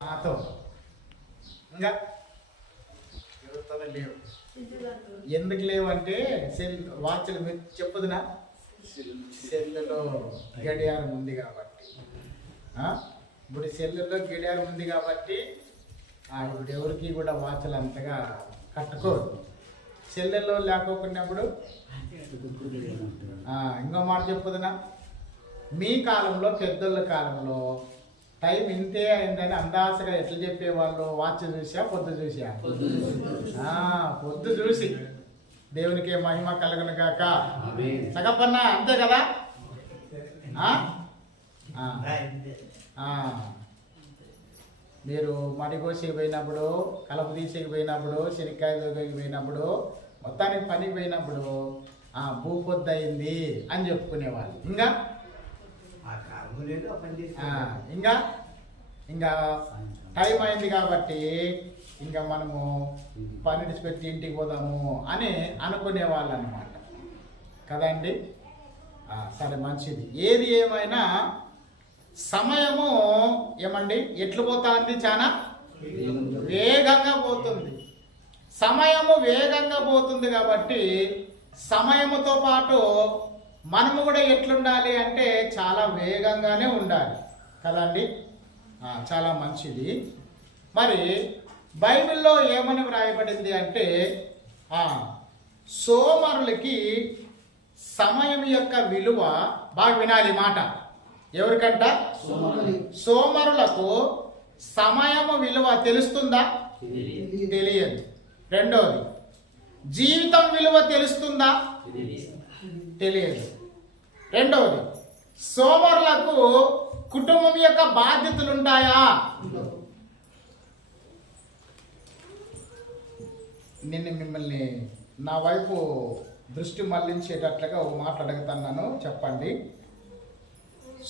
నాతో ఇంకా లేవు. ఎందుకు లేవంటే వాచ్లు మీరు చెప్పదునా సెల్లులో గడియారం ఉంది కాబట్టి. ఇప్పుడు సెల్లులో గడియారం ఉంది కాబట్టి ఇప్పుడు ఎవరికి కూడా వాచ్లు అంతగా కట్టుకోరు. సెల్లులో లేకపోకున్నప్పుడు ఇంకో మాట చెప్పదునా, మీ కాలంలో పెద్దోళ్ళ కాలంలో టైం ఇంతే అయిందని అందాసగా ఎట్లా చెప్పేవాళ్ళు? వాచ్ చూసా పొద్దు చూసా? పొద్దు చూసి దేవునికి మహిమ కలుగును గాక. సగపన్నా అంతే కదా. మీరు మడి కోసేకి పోయినప్పుడు, కలప తీసేకి పోయినప్పుడు, శనిక్కాయ పోయినప్పుడు, మొత్తానికి పనికి పోయినప్పుడు భూపొద్దు అయింది అని చెప్పుకునేవాళ్ళు. ఇంకా టైం అయింది కాబట్టి ఇంకా మనము పని పెట్టి ఇంటికి పోదాము అని అనుకునేవాళ్ళు అన్నమాట కదండి. సరే, మంచిది. ఏది ఏమైనా సమయము ఏమండి ఎట్లు పోతుంది? చాలా వేగంగా పోతుంది. సమయము వేగంగా పోతుంది కాబట్టి సమయముతో పాటు మనము కూడా ఎట్లుండాలి అంటే చాలా వేగంగానే ఉండాలి కదండి. చాలా మంచిది. మరి బైబిల్లో ఏమని వ్రాయబడింది అంటే సోమరులకి సమయం యొక్క విలువ, బాగా వినాలి మాట, ఎవరికంట? సోమరులకు సమయము విలువ తెలుస్తుందా? తెలియదు. రెండోది, జీవితం విలువ తెలుస్తుందా? తెలియదు. రెండవది, సోమరులకు కుటుంబం యొక్క బాధ్యతలు ఉంటాయా? నిన్ను మిమ్మల్ని నా వైపు దృష్టి మళ్లించేటట్లుగా ఒక మాట అడుగుతున్నాను, చెప్పండి.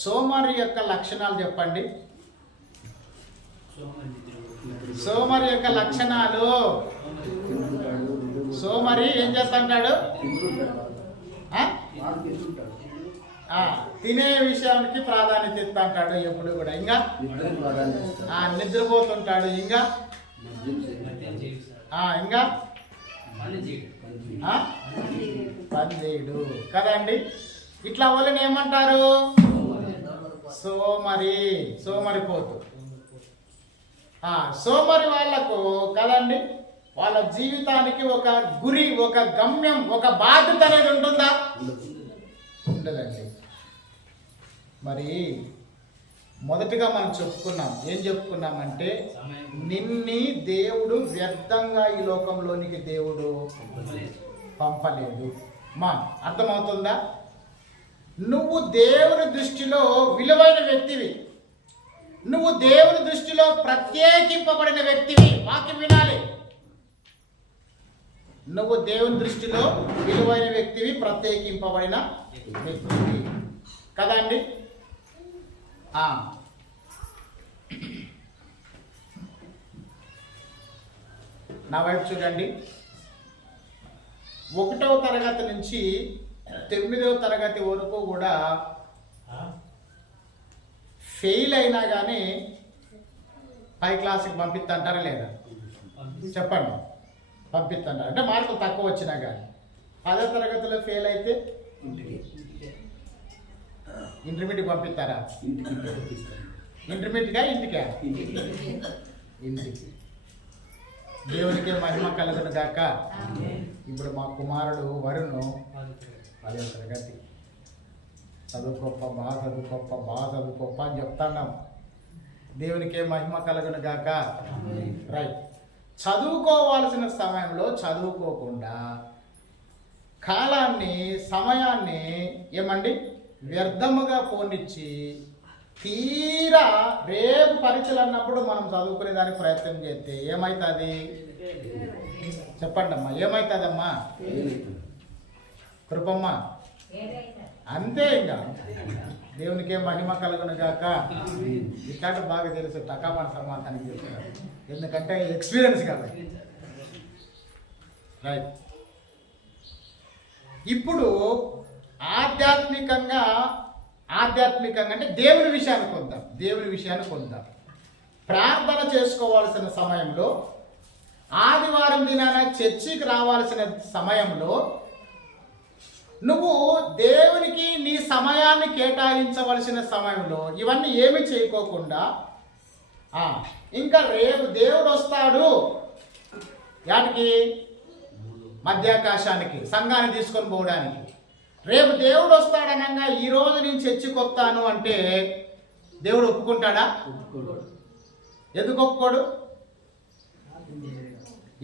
సోమరి యొక్క లక్షణాలు చెప్పండి. సోమరి యొక్క లక్షణాలు. సోమరి ఏం చేస్తుంటాడు? తినే విషయానికి ప్రాధాన్యత ఇస్తుంటాడు ఎప్పుడు కూడా. ఇంకా నిద్రపోతుంటాడు. ఇంకా పని చేయడు కదండి. ఇట్లా వాళ్ళని ఏమంటారు? సోమరిపోతు. సోమరి వాళ్లకు కదండి, వాళ్ళ జీవితానికి ఒక గురి, ఒక గమ్యం, ఒక బాధ్యత అనేది ఉంటుందా? ఉండదండి. మరి మొదటిగా మనం చెప్పుకున్నాం, ఏం చెప్పుకున్నామంటే నిన్ని దేవుడు వ్యర్థంగా ఈ లోకంలోనికి దేవుడు పంపలేదు. అర్థమవుతుందా? నువ్వు దేవుని దృష్టిలో విలువైన వ్యక్తివి. నువ్వు దేవుని దృష్టిలో ప్రత్యేకింపబడిన వ్యక్తివి. వాక్యం వినాలి. నువ్వు దేవుని దృష్టిలో విలువైన వ్యక్తివి, ప్రత్యేకింపబడిన వ్యక్తివి కదండి. నా వైపు చూడండి. 1వ తరగతి నుంచి 9వ తరగతి వరకు కూడా ఫెయిల్ అయినా కానీ పై క్లాస్కి పంపిస్తుంటారా లేదా? చెప్పండి. పంపిస్తుంటారు అంటే మార్కులు తక్కువ వచ్చినా కానీ. 10వ తరగతిలో ఫెయిల్ అయితే ఇంటర్మీడియట్ పంపిస్తారా? ఇంటర్మీడియట్గా ఇంటికా? ఇంటికి. దేవునికి మహిమ కలుగును గాక. ఇప్పుడు మా కుమారుడు వరుణ్ 10వ తరగతి. చదువుకోప్ప, బాగా చదువుకోప్ప అని చెప్తున్నాం. దేవునికే మహిమ కలుగును గాక. రైట్. చదువుకోవాల్సిన సమయంలో చదువుకోకుండా కాలాన్ని, సమయాన్ని ఏమండి వ్యర్థముగా పోనిచ్చి తీరా రేపు పరీక్షలు అన్నప్పుడు మనం చదువుకునే దానికి ప్రయత్నం చేస్తే ఏమవుతుంది? చెప్పండి అమ్మా, ఏమవుతుందమ్మా? కృపమ్మ అంతే. ఇంకా దేవునికే మహిమ కలుగును గాక. ఇట్లాంటి బాగా తెలుసు, టకామణ సమాధానానికి చెప్తున్నారు, ఎందుకంటే ఎక్స్పీరియన్స్ కాబట్టి. రైట్. ఇప్పుడు ఆధ్యాత్మికంగా అంటే దేవుని విషయానికి వద్దాం. ప్రార్థన చేసుకోవాల్సిన సమయంలో, ఆదివారం దినాన చర్చికి రావాల్సిన సమయంలో నువ్వు దేవునికి నీ సమయాన్ని కేటాయించవలసిన సమయంలో ఇవన్నీ ఏమి చేయకోకుండా ఇంకా రేపు దేవుడు వస్తాడు వాటికి మధ్యాకాశానికి సంఘాన్ని తీసుకొని పోవడానికి, రేపు దేవుడు వస్తాడనగా ఈ రోజు నేను చర్చికి వస్తాను అంటే దేవుడు ఒప్పుకుంటాడా? ఎందుకు ఒప్పుకోడు?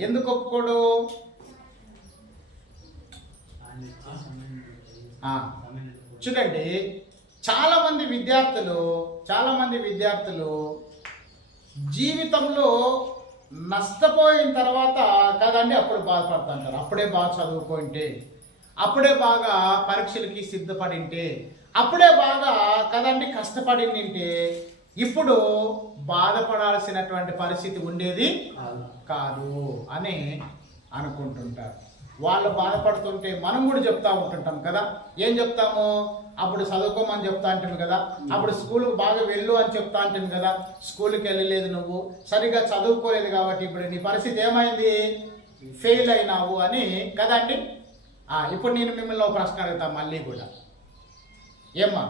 ఎందుకు ఒప్పుకోడు? చూడండి, చాలా మంది విద్యార్థులు జీవితంలో నష్టపోయిన తర్వాత కదండి అప్పుడు బాధపడుతుంటారు. అప్పుడే బాగా చదువుకుంటే, అప్పుడే బాగా పరీక్షలకి సిద్ధపడింటే, అప్పుడే బాగా కదండి కష్టపడింటే ఇప్పుడు బాధపడాల్సినటువంటి పరిస్థితి ఉండేది కాదు అని అనుకుంటుంటారు. వాళ్ళు బాధపడుతుంటే మనం కూడా చెప్తా ఉంటుంటాం కదా. ఏం చెప్తాము? అప్పుడు చదువుకోమని చెప్తా అంటాం కదా, అప్పుడు స్కూల్కి బాగా వెళ్ళు అని చెప్తా అంటాం కదా. స్కూల్కి వెళ్ళలేదు, నువ్వు సరిగ్గా చదువుకోలేదు కాబట్టి ఇప్పుడు నీ పరిస్థితి ఏమైంది? ఫెయిల్ అయినావు అని కదండి. ఇప్పుడు నేను మిమ్మల్ని ఒక ప్రశ్న అడుగుతాను మళ్ళీ కూడా. ఏమ్మా,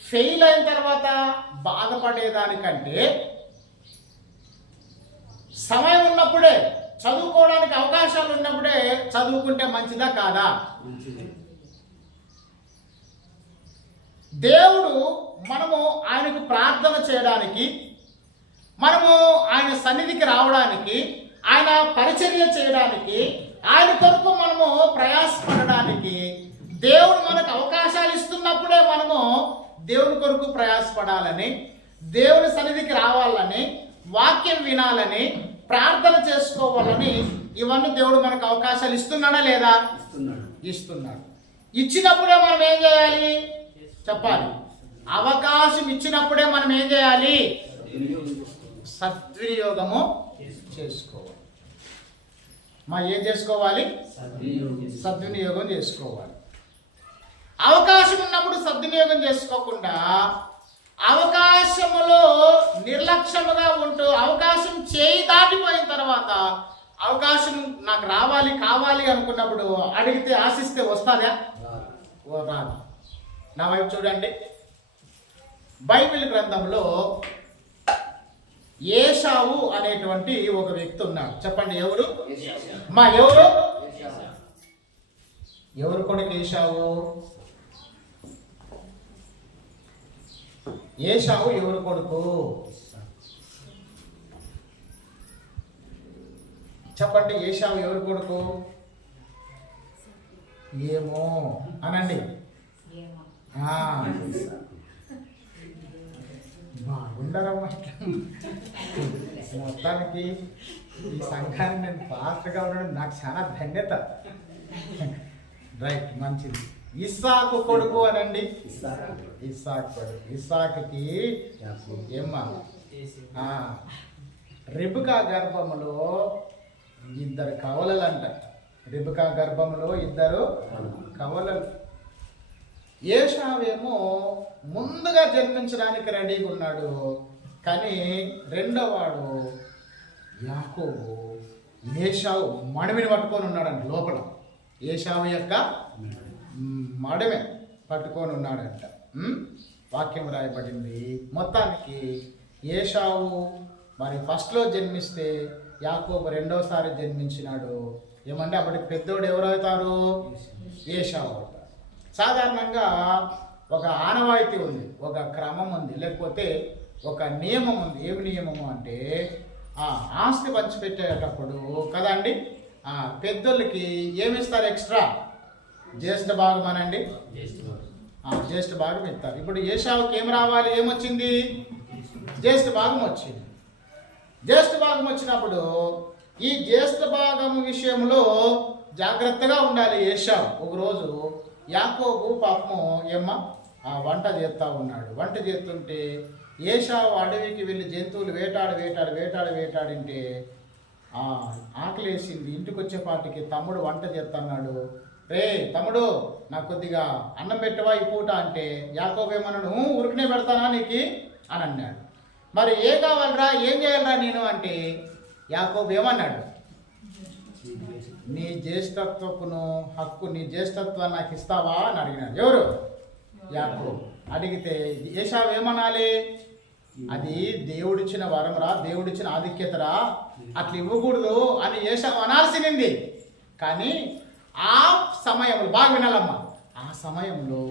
ఫెయిల్ అయిన తర్వాత బాధపడేదానికంటే సమయం ఉన్నప్పుడే, చదువుకోవడానికి అవకాశాలు ఉన్నప్పుడే చదువుకుంటే మంచిదా కాదా? దేవుడు మనము ఆయనకు ప్రార్థన చేయడానికి, మనము ఆయన సన్నిధికి రావడానికి, ఆయన పరిచర్య చేయడానికి, ఆయన కొరకు మనము ప్రయాసపడడానికి దేవుడు మనకు అవకాశాలు ఇస్తున్నప్పుడే మనము దేవుని కొరకు ప్రయాసపడాలని, దేవుని సన్నిధికి రావాలని, వాక్యం వినాలని, ప్రార్థన చేసుకోవాలని ఇవన్నీ దేవుడు మనకు అవకాశాలు ఇస్తున్నాడా లేదా? ఇస్తున్నాడు. ఇచ్చినప్పుడే మనం ఏం చేయాలి చెప్పాలి. అవకాశం ఇచ్చినప్పుడే మనం ఏం చేయాలి? సద్వినియోగము చేసుకోవాలి. ఏం చేసుకోవాలి? సద్వినియోగం చేసుకోవాలి. అవకాశం ఉన్నప్పుడు సద్వినియోగం చేసుకోకుండా అవకాశములో నిర్లక్ష్యముగా ఉంటూ అవకాశం చేయి దాటిపోయిన తర్వాత అవకాశం నాకు రావాలి కావాలి అనుకున్నప్పుడు అడిగితే ఆశిస్తే వస్తుందా? రాదు. నా వైపు చూడండి. బైబిల్ గ్రంథంలో ఏశావు అనేటువంటి ఒక వ్యక్తి ఉన్నాడు. చెప్పండి, ఎవరు? ఎవరు కొడుకు ఏశావు? ఏశావు ఎవరు కొడుకు? చెప్పండి, ఏశావు ఎవరు కొడుకు? ఏమో అనండి. బాగుండరమ్మా. మొత్తానికి ఈ సంఘాన్ని నేను ఫాస్ట్గా ఉండడం నాకు చాలా ధన్యత. రైట్, మంచిది. ఇస్సాకు కొడుకు అనండి. ఇస్సాకు కొడుకు. ఇస్సాకుకి ఏమ్మా? రిబ్కా గర్భములో 2 కవలలు అంట. రిబ్కా గర్భంలో 2 కవలలు. ఏశావేమో ముందుగా జన్మించడానికి రెడీగా ఉన్నాడు, కానీ రెండోవాడు యాకోబు ఏశావు మడిమిని పట్టుకొని ఉన్నాడంట. లోపల ఏశావు యొక్క మడమే పట్టుకొని ఉన్నాడంట. వాక్యం రాయబడింది. మొత్తానికి ఏశావు మరి ఫస్ట్లో జన్మిస్తే యాకోబు రెండోసారి జన్మించినాడు. ఏమంటే అప్పటికి పెద్దోడు ఎవరవుతారు? ఏశావు అవుతారు. సాధారణంగా ఒక ఆనవాయితీ ఉంది, ఒక క్రమం ఉంది, లేకపోతే ఒక నియమం ఉంది. ఏమి నియమము అంటే ఆస్తి పంచిపెట్టేటప్పుడు కదండి పెద్దోళ్ళకి ఏమిస్తారు? ఎక్స్ట్రా జ్యేష్ఠ భాగం అనండి. జ్యేష్ఠ భాగం ఇస్తారు. ఇప్పుడు ఏశావుకి ఏం రావాలి? ఏమొచ్చింది? జ్యేష్ఠ భాగం వచ్చింది. జ్యేష్ఠ భాగం వచ్చినప్పుడు ఈ జ్యేష్ఠ భాగం విషయంలో జాగ్రత్తగా ఉండాలి ఏశావు. ఒకరోజు యాకోబు పాపము వంట చేస్తూ ఉన్నాడు. వంట చేస్తుంటే ఏశావు అడవికి వెళ్ళి జంతువులు వేటాడింటే ఆకలేసింది. ఇంటికి వచ్చేపాటికి తమ్ముడు వంట చేస్తున్నాడు. రే తమ్ముడు, నాకు కొద్దిగా అన్నం పెట్టవా ఈ పూట అంటే యాకోబు ఏమన్నాడు? ఊరికనే పెడతానా నీకు అని అన్నాడు. మరి ఏం కావాలరా, ఏం చేయాలరా నేను అంటే యాకోబు ఏమన్నాడు? నీ జ్యేష్ఠత్వపును హక్కు, నీ జ్యేష్ఠత్వాన్ని నాకు ఇస్తావా అని అడిగినాడు. ఎవరు? యాకోబు. అడిగితే ఏశావు ఏమనాలి? అది దేవుడిచ్చిన వరంరా, దేవుడిచ్చిన ఆధిక్యతరా, అట్లా ఇవ్వకూడదు అని ఏశావు అనాల్సింది. కానీ ఆ సమయంలో బాగా వినాలమ్మా, ఆ సమయంలో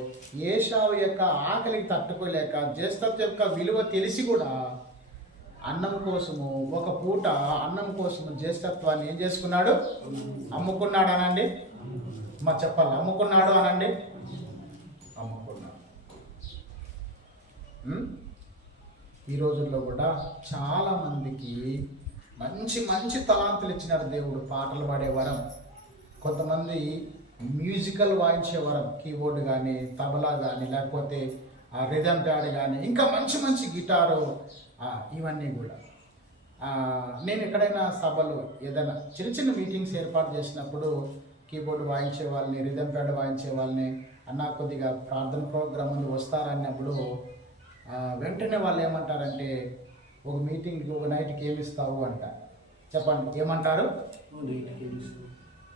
ఏశావు యొక్క ఆకలికి తట్టుకోలేక, జ్యేష్ఠత్వం యొక్క విలువ తెలిసి కూడా అన్నం కోసము, ఒక పూట అన్నం కోసము జ్యేష్ఠత్వాన్ని ఏం చేసుకున్నాడు? అమ్ముకున్నాడు అనండి. మా చెప్పాలి, అమ్ముకున్నాడు అనండి. అమ్ముకున్నాడు. ఈ రోజుల్లో కూడా చాలా మందికి మంచి మంచి తలాంతులు ఇచ్చినాడు దేవుడు. పాటలు పాడే వరం, కొంతమంది మ్యూజికల్ వాయించే వరం, కీబోర్డ్ కానీ, తబలా కానీ, లేకపోతే రిథమ్ ప్యాడ్ కానీ, ఇంకా మంచి మంచి గిటారు, ఇవన్నీ కూడా. నేను ఎక్కడైనా సభలు ఏదైనా చిన్న చిన్న మీటింగ్స్ ఏర్పాటు చేసినప్పుడు కీబోర్డ్ వాయించే వాళ్ళని, రిథమ్ ప్యాడ్ వాయించే వాళ్ళని, అన్న కొద్దిగా ప్రార్థన ప్రోగ్రామ్ ముందు వస్తారన్నప్పుడు వెంటనే వాళ్ళు ఏమంటారంటే, ఒక మీటింగ్కి ఒక నైట్కి ఏమి ఇస్తావు అంట. చెప్పండి, ఏమంటారు?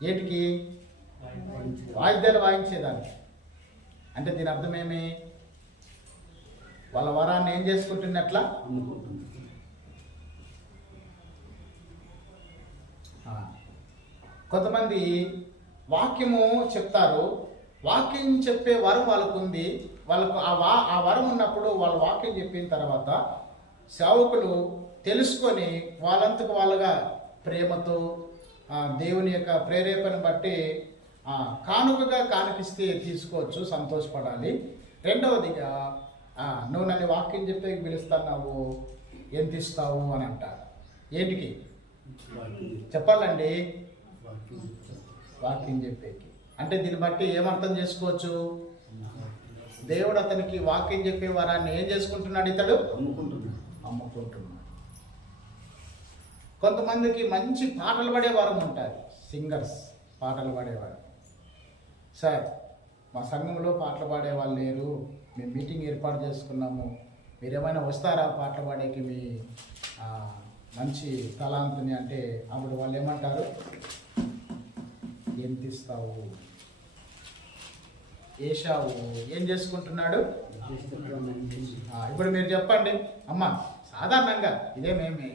ఏటికి? వాయిద్యాలు వాయించేదానికి. అంటే దీని అర్థమేమి? వాళ్ళ వరాన్ని ఏం చేసుకుంటున్నట్లా? కొంతమంది వాక్యము చెప్తారు, వాక్యం చెప్పే వరం వాళ్ళకు ఉంది. వాళ్ళకు ఆ వరం ఉన్నప్పుడు వాళ్ళు వాక్యం చెప్పిన తర్వాత సేవకులు తెలుసుకొని వాళ్ళంతకు వాళ్ళగా ప్రేమతో దేవుని యొక్క ప్రేరేపణ బట్టి కానుకగా కానిపిస్తే తీసుకోవచ్చు, సంతోషపడాలి. రెండవదిగా నువ్వు నన్ను వాక్యం చెప్పే పిలుస్తున్నావు, ఎంత ఇస్తావు అని అంటారు. ఏంటికి చెప్పాలండి? వాక్యం చెప్పేకి. అంటే దీన్ని బట్టి ఏమర్థం చేసుకోవచ్చు? దేవుడు అతనికి వాక్యం చెప్పే వరాన్ని ఏం చేసుకుంటున్నాడు? ఇతడు అమ్ముకుంటున్నాడు. కొంతమందికి మంచి పాటలు పాడే వరం ఉంటారు, సింగర్స్, పాటలు పాడేవారు. సార్, మా సంఘంలో పాటలు పాడే వాళ్ళు లేరు, మేము మీటింగ్ ఏర్పాటు చేసుకున్నాము, మీరేమైనా వస్తారా పాటలు పాడేకి మీ మంచి తలాంతుని అంటే, అప్పుడు వాళ్ళు ఏమంటారు? ఎంత ఇస్తావు? ఏశావు ఏం చేసుకుంటున్నాడు? ఇప్పుడు మీరు చెప్పండి అమ్మా. సాధారణంగా ఇదేమేమి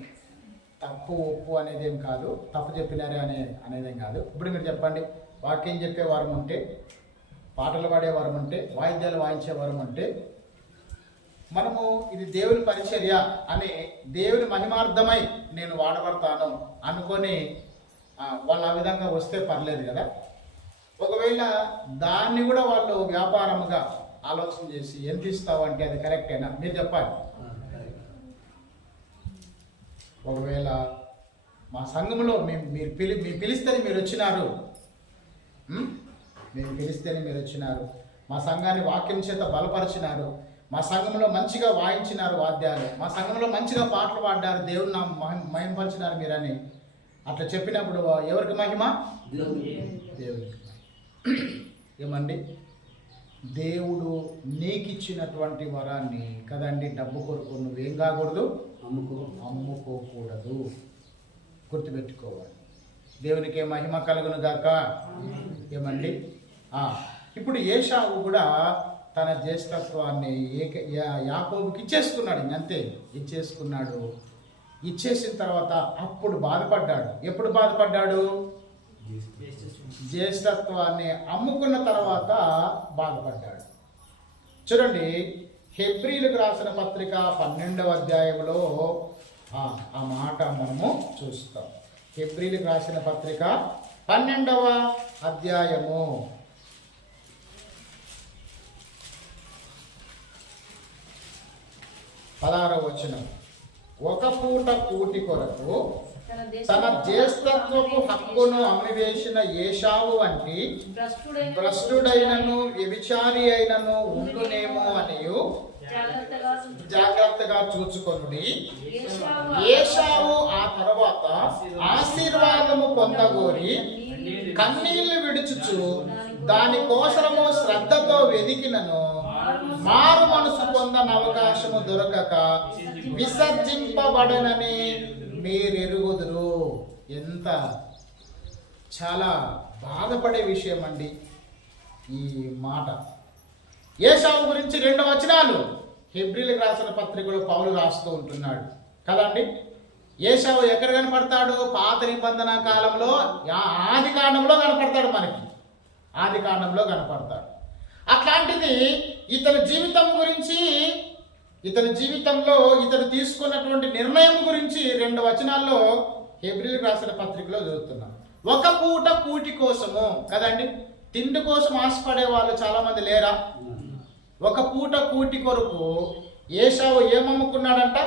తప్పు ఒప్పు అనేది ఏం కాదు, తప్పు చెప్పినారే అనేదేం కాదు. ఇప్పుడు మీరు చెప్పండి, వాక్యం చెప్పే వారం ఉంటే, పాటలు పాడే వారం ఉంటే, వాయిద్యాలు వాయించే వారం ఉంటే, మనము ఇది దేవుని పరిచర్య అని దేవుని మహిమార్థమై నేను వాడబడతాను అనుకొని వాళ్ళు ఆ విధంగా వస్తే పర్లేదు కదా. ఒకవేళ దాన్ని కూడా వాళ్ళు వ్యాపారముగా ఆలోచన చేసి ఎంత ఇస్తావు అంటే అది కరెక్టేనా? మీరు చెప్పాలి. ఒకవేళ మా సంఘంలో మీరు పిలిస్తేనే మీరు వచ్చినారు, మేము పిలిస్తేనే మీరు వచ్చినారు, మా సంఘాన్ని వాక్యం చేత బలపరిచినారు, మా సంఘంలో మంచిగా వాయించినారు వాద్యాలు, మా సంఘంలో మంచిగా పాటలు పాడారు, దేవుని నా మహిమపరిచినారు మీరని అట్లా చెప్పినప్పుడు ఎవరికి మహిమ? దేవునికి. ఏమండి, దేవుడు నీకిచ్చినటువంటి వరాన్ని కదండి, డబ్బు కొరకు నువ్వేం కాకూడదు, అమ్ముకోకూడదు. గుర్తుపెట్టుకోవాలి. దేవునికి మహిమ కలుగును గాక. ఏమండి, ఇప్పుడు ఏశావు కూడా తన జ్యేష్ఠత్వాన్ని యాకోబుకి ఇచ్చేసుకున్నాడు. అంతే, ఇచ్చేసుకున్నాడు. ఇచ్చేసిన తర్వాత అప్పుడు బాధపడ్డాడు. ఎప్పుడు బాధపడ్డాడు? జ్యేష్ఠత్వాన్ని అమ్ముకున్న తర్వాత బాధపడ్డాడు. చూడండి, హెబ్రీలకు రాసిన పత్రిక 12వ అధ్యాయంలో ఆ మాట మనము చూస్తాం. హెబ్రీలకు రాసిన పత్రిక 12వ అధ్యాయము 16వ వచనం. ఒక పూట కూటి కొరకు తన జ్యేష్ఠత్వపు హక్కును అమ్మివేసిన ఏశావు వంటి భ్రష్టుడైనను వ్యభిచారి అయినను ఉండునేమో అనియు జాగ్రత్తగా చూచుకొనుడి. ఏశావు ఆ తర్వాత ఆశీర్వాదము పొందగోరి కన్నీళ్లు విడుచుచు దానికోసము శ్రద్ధతో వెదికినను మారు మనసు పొందని అవకాశము దొరకక విసర్జింపబడనని మీరెరుగుదురు. ఎంత చాలా బాధపడే విషయం అండి ఈ మాట. ఏశావు గురించి 2 వచనాలు హెబ్రీలకు రాసిన పత్రికలో పౌలు రాస్తూ ఉంటున్నాడు కదండి. ఏశావు ఎక్కడ కనపడతాడు? పాత నిబంధన కాలంలో ఆది కాండంలో కనపడతాడు. మనకి ఆది కాండంలో కనపడతాడు. అట్లాంటిది ఇతని జీవితం గురించి, ఇతని జీవితంలో ఇతను తీసుకున్నటువంటి నిర్ణయం గురించి 2 వచనాల్లో హెబ్రీలకు రాసిన పత్రికలో చదువుతున్నాం. ఒక పూట కూటి కోసము కదండి, తిండి కోసం ఆశపడే వాళ్ళు చాలా మంది లేరా? ఒక పూట కూటి కొరకు ఏశావు ఏమమ్ముకున్నాడంట?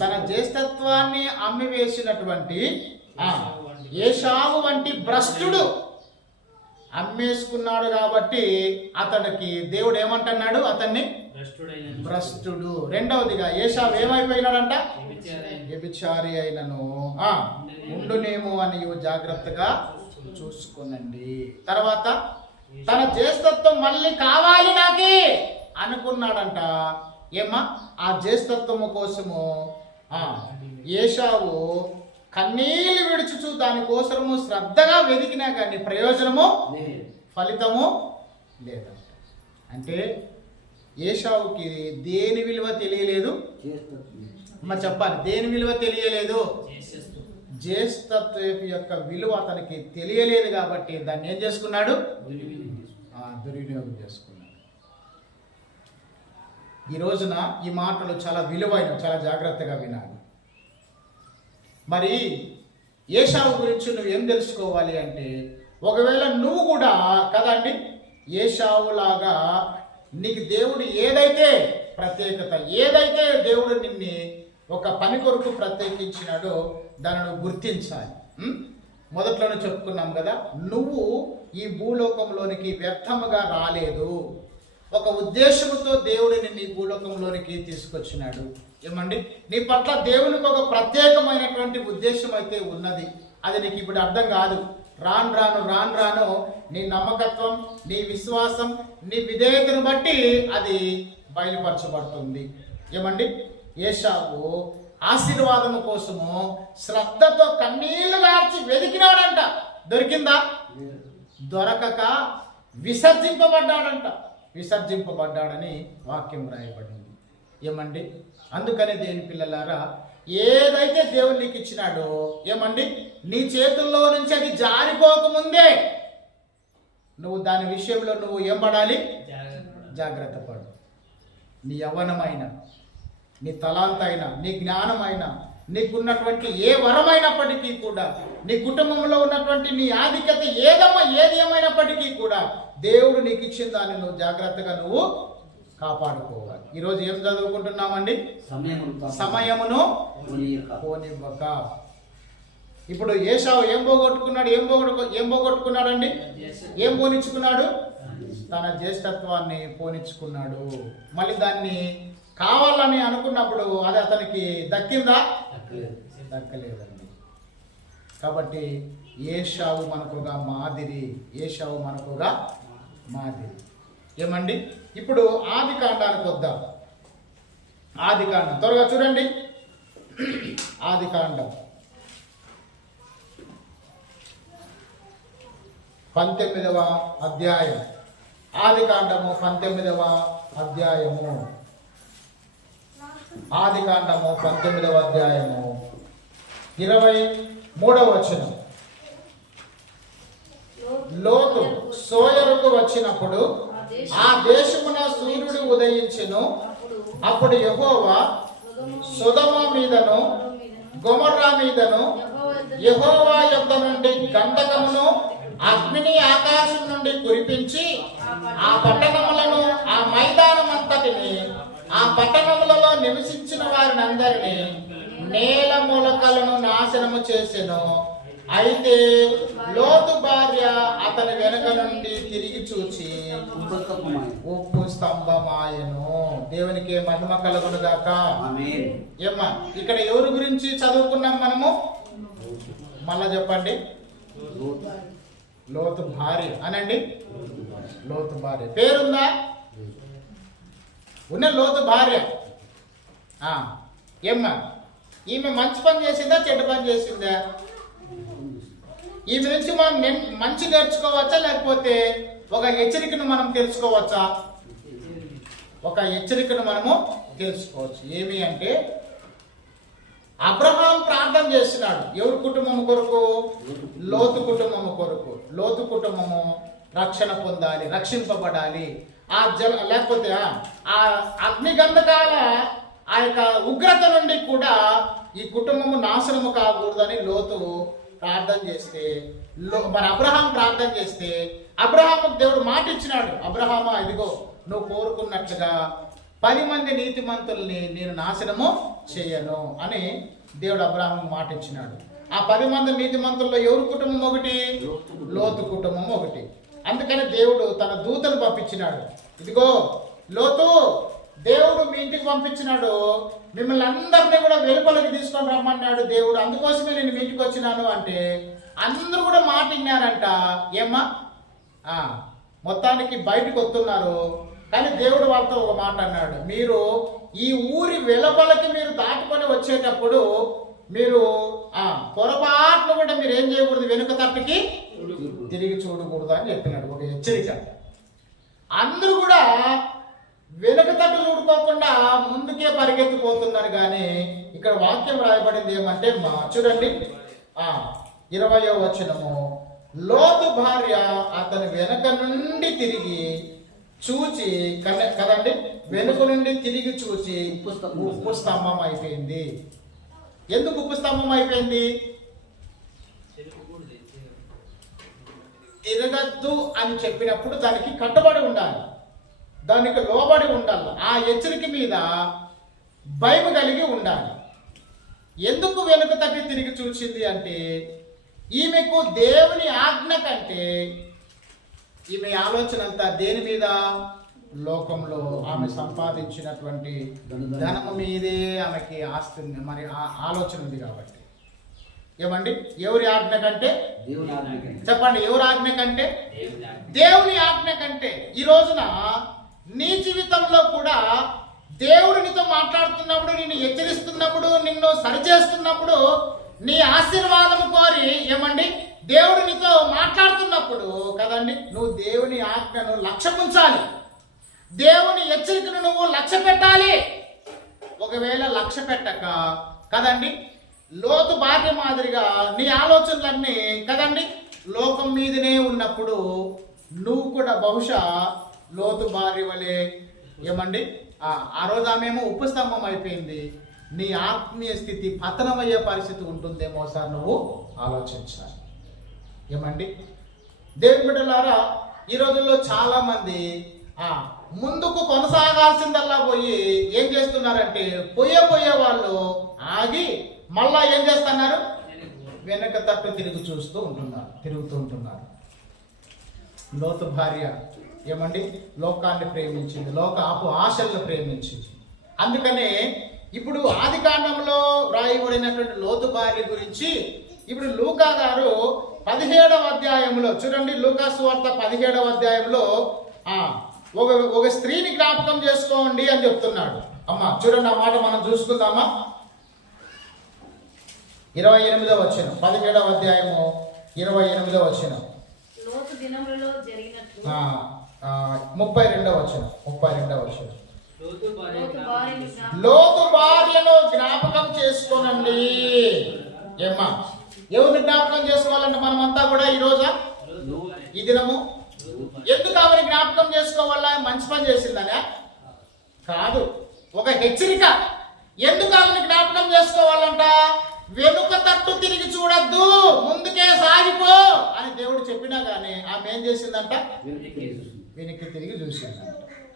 తన జ్యేష్ఠత్వాన్ని అమ్మివేసినటువంటి ఏశావు వంటి భ్రష్టుడు అమ్మేసుకున్నాడు. కాబట్టి అతడికి దేవుడు ఏమంటున్నాడు? అతన్ని భ్రష్టుడు. రెండవదిగా ఏశావు ఏమైపోయినాడంట? వ్యభిచారి అయినను ఉండునేమో అని జాగ్రత్తగా చూసుకునండి. తర్వాత తన జ్యేష్ఠత్వం మళ్ళీ కావాలి నాకే అనుకున్నాడంట. ఏమ్మా? ఆ జ్యేష్ఠత్వము కోసము ఏశావు కన్నీళ్లు విడుచుచు దానికోసము శ్రద్ధగా వెతికినా కానీ ప్రయోజనము ఫలితము లేదంట. అంటే ఏశావుకి దేని విలువ తెలియలేదు. చెప్పాలి, దేని విలువ తెలియలేదు? జ్యేష్ఠత్వం యొక్క విలువ అతనికి తెలియలేదు. కాబట్టి దాన్ని ఏం చేసుకున్నాడు? దుర్వినియోగం చేసుకున్నాడు. ఈ రోజున ఈ మాటలు చాలా విలువైనవి, చాలా జాగ్రత్తగా వినాలి. మరి ఏశావు గురించి నువ్వేం తెలుసుకోవాలి అంటే, ఒకవేళ నువ్వు కూడా కదండి ఏశావులాగా నీకు దేవుడు ఏదైతే ప్రత్యేకత, ఏదైతే దేవుడు నిన్ను ఒక పని కొరకు ప్రత్యేకించినాడో దానిని గుర్తించాలి. మొదట్లోనే చెప్పుకున్నాం కదా, నువ్వు ఈ భూలోకంలోనికి వ్యర్థముగా రాలేదు. ఒక ఉద్దేశంతో దేవుడిని నీ భూలోకంలోనికి తీసుకొచ్చినాడు. ఏమండి? నీ పట్ల దేవునికి ఒక ప్రత్యేకమైనటువంటి ఉద్దేశం అయితే ఉన్నది. అది నీకు ఇప్పుడు అర్థం కాదు. రాను రాను నీ నమ్మకత్వం, నీ విశ్వాసం, నీ విధేయతను బట్టి అది బయలుపరచబడుతుంది. ఏమండి? ఏశావు ఆశీర్వాదము కోసము శ్రద్ధతో కన్నీళ్లు గార్చి వెతికినాడంట. దొరికిందా? దొరకక విసర్జింపబడ్డాడంట. విసర్జింపబడ్డాడని వాక్యం రాయబడింది. ఏమండి? అందుకని దేని పిల్లలారా, ఏదైతే దేవుడు నీకు ఇచ్చినాడో ఏమండి నీ చేతుల్లో నుంచి అది జారిపోకముందే నువ్వు దాని విషయంలో నువ్వు ఏం పడాలి? జాగ్రత్త పడు. నీ యవ్వనమైన, నీ తలాంతైన, నీ జ్ఞానమైన, నీకున్నటువంటి ఏ వరమైనప్పటికీ కూడా, నీ కుటుంబంలో ఉన్నటువంటి నీ ఆధిక్యత ఏది ఏమైనప్పటికీ కూడా దేవుడు నీకు ఇచ్చిన దాన్ని నువ్వు జాగ్రత్తగా నువ్వు కాపాడుకోవాలి. ఈరోజు ఏం చదువుకుంటున్నామండి? సమయమును పోనివ్వక. ఇప్పుడు ఏశావు ఏం పోగొట్టుకున్నాడండి? ఏం పోనిచ్చుకున్నాడు? తన జ్యేష్ఠత్వాన్ని పోనిచ్చుకున్నాడు. మళ్ళీ దాన్ని కావాలని అనుకున్నప్పుడు అది అతనికి దక్కిందా? దక్కలేదండి. కాబట్టి ఏశావు మనకుగా మాదిరి. ఏశావు మనకుగా మాదిరి. ఏమండి? ఇప్పుడు ఆది కాండానికి వద్దాం. ఆది కాండం త్వరగా చూడండి. ఆది కాండం 19వ అధ్యాయం. ఆది కాండము 19వ అధ్యాయము. ఆది కాండము 19వ అధ్యాయము 23వ వచనం. లోతు సోయరుకు వచ్చినప్పుడు ఆ దేశమున సూర్యుడు ఉదయించెను. అప్పుడు యెహోవా సొదొమ మీదను గొమొర్రా మీదను యెహోవా యొద్ద నుండి గంధకమును అగ్నిని ఆకాశం నుండి కురిపించి ఆ పట్టణములను, ఆ మైదానం అంతటిని, ఆ పట్టణములలో నివసించిన వారిని అందరినీ, నేల మూలకలను నాశనము చేసెను. అయితే లోతు భార్య అతని వెనుక నుండి తిరిగి చూచి ఉప్పు స్తంభమాయను. దేవునికి మహిమ కలుగును గాక. ఏమ్మా, ఇక్కడ ఎవరి గురించి చదువుకున్నాం మనము? మళ్ళా చెప్పండి. లోతు భార్య అనండి. లోతు భార్య పేరుందా? ఉన్న లోతు భార్య ఏమ్మా, ఈమె మంచి పని చేసిందా చెడ్డ పని చేసిందా? ఈమె నుంచి మనం మంచి నేర్చుకోవచ్చా, లేకపోతే ఒక హెచ్చరికను మనం తెలుసుకోవచ్చా? ఒక హెచ్చరికను మనము తెలుసుకోవచ్చు. ఏమి అంటే, అబ్రహాం ప్రార్థన చేస్తున్నాడు ఎవరి కుటుంబం కొరకు? లోతు కుటుంబము కొరకు. లోతు కుటుంబము రక్షణ పొందాలి, రక్షింపబడాలి. లేకపోతే ఆ అగ్నిగంధకాల ఆ యొక్క ఉగ్రత నుండి కూడా ఈ కుటుంబము నాశనము కాకూడదని లోతు ప్రార్థన చేస్తే, మరి అబ్రహాం ప్రార్థన చేస్తే, అబ్రహాముకు దేవుడు మాట ఇచ్చినాడు, అబ్రహామా ఇదిగో నువ్వు కోరుకున్నట్లుగా 10 మంది నీతిమంతుల్ని నేను నాశనము చేయను అని దేవుడు అబ్రహాముకు మాట ఇచ్చినాడు. ఆ 10 మంది నీతిమంతుల్లో ఎవరి కుటుంబం ఒకటి? లోతు కుటుంబం ఒకటి. అందుకని దేవుడు తన దూతను పంపించినాడు. ఇదిగో లోతు, దేవుడు మీ ఇంటికి పంపించినాడు, మిమ్మల్ని అందరినీ కూడా వెలుపలికి తీసుకొని రమ్మన్నాడు దేవుడు, అందుకోసమే నేను మీ ఇంటికి వచ్చినాను అంటే అందరూ కూడా మాట విన్నారంట. ఏమ్మా, మొత్తానికి బయటకు వస్తున్నారు. కానీ దేవుడు వాళ్ళతో ఒక మాట అన్నాడు, మీరు ఈ ఊరి వెలుపలకి మీరు దాటుకొని వచ్చేటప్పుడు మీరు పొరపాట్లు కూడా మీరు ఏం చేయకూడదు, వెనుక తట్టుకి తిరిగి చూడకూడదు అని చెప్పినాడు. ఒక హెచ్చరిక. అందరూ కూడా వెనుక తట్టు చూడుకోకుండా ముందుకే పరిగెత్తిపోతున్నారు. కానీ ఇక్కడ వాక్యం రాయబడింది ఏమంటే, చూడండి 20వ వచనము, లోతు భార్య అతని వెనక నుండి తిరిగి చూచి, కదండి, వెనుక నుండి తిరిగి చూచి ఉప్పు స్తంభం అయిపోయింది. ఎందుకు ఉప్పు స్తంభం అయిపోయింది? తిరగద్దు అని చెప్పినప్పుడు దానికి కట్టుబడి ఉండాలి, దానికి లోబడి ఉండాలి, ఆ హెచ్చరిక మీద భయం కలిగి ఉండాలి. ఎందుకు వెనుక తట్టి తిరిగి చూసింది అంటే, ఈమెకు దేవుని ఆజ్ఞ కంటే ఈమె ఆలోచన అంతా దేని మీద? లోకంలో ఆమె సంపాదించినటువంటి ధనము మీదే ఆమెకి ఆస్తి, మరి ఆలోచన ఉంది. కాబట్టి ఏమండి, ఎవరి ఆజ్ఞ కంటే? చెప్పండి, ఎవరి ఆజ్ఞ కంటే? దేవుని ఆజ్ఞ కంటే. ఈ రోజున నీ జీవితంలో కూడా దేవుడు నీతో మాట్లాడుతున్నప్పుడు, నిన్ను హెచ్చరిస్తున్నప్పుడు, నిన్ను సరిచేస్తున్నప్పుడు, నీ ఆశీర్వాదం కోరి ఏమండి దేవుడు నీతో మాట్లాడుతున్నప్పుడు కదండి, నువ్వు దేవుని ఆజ్ఞను లక్ష్య ఉంచాలి, దేవుని హెచ్చరికను నువ్వు లక్ష్య పెట్టాలి. ఒకవేళ లక్ష్య పెట్టక కదండి, లోతు భార్య మాదిరిగా నీ ఆలోచనలన్నీ కదండి లోకం మీదనే ఉన్నప్పుడు నువ్వు కూడా బహుశా లోతు భార్య వలె ఏమండి ఆ రోజు ఆమెమో ఉప్పు స్తంభం అయిపోయింది, నీ ఆత్మీయ స్థితి పతనమయ్యే పరిస్థితి ఉంటుందేమో సార్, నువ్వు ఆలోచించాలి. ఏమండి, దేవుని బిడ్డలారా, ఈ రోజుల్లో చాలా మంది ముందుకు కొనసాగాల్సిందల్లా పోయి ఏం చేస్తున్నారంటే, పోయే వాళ్ళు ఆగి మళ్ళా ఏం చేస్తున్నారు? వెనక తట్టు తిరుగుతూ ఉంటున్నారు. లోతు భార్య ఏమండి లోకాన్ని ప్రేమించింది, లోక ఆశలను ప్రేమించింది. అందుకనే ఇప్పుడు ఆది కాండంలో వ్రాయబడినటువంటి లోతు భార్య గురించి ఇప్పుడు లూకా గారు 17వ అధ్యాయంలో చూడండి, లూకా సువార్త 17వ అధ్యాయంలో ఒక స్త్రీని జ్ఞాపకం చేసుకోండి అని చెప్తున్నాడు. అమ్మా చూడండి, ఆ మాట మనం చూసుకుందామా. 28వ వచనం, 17వ అధ్యాయము 28వ వచనం, 32వ వచనం. లోతు భార్యను జ్ఞాపకం చేసుకోనండి. ఏమ్మా, ఎవరిని జ్ఞాపకం చేసుకోవాలంటే మనమంతా కూడా ఈ రోజా ఈ దినము ఎందుకు ఆమెను జ్ఞాపకం చేసుకోవాలా? మంచి పని చేసిందనే కాదు, ఒక హెచ్చరిక. ఎందుకు ఆమెను జ్ఞాపకం చేసుకోవాలంట? వెనుక తట్టు తిరిగి చూడద్దు, ముందుకే సాగిపో అని దేవుడు చెప్పినా గానీ ఆమె ఏం చేసిందంట? వెనక్కి తిరిగి చూసిందంట.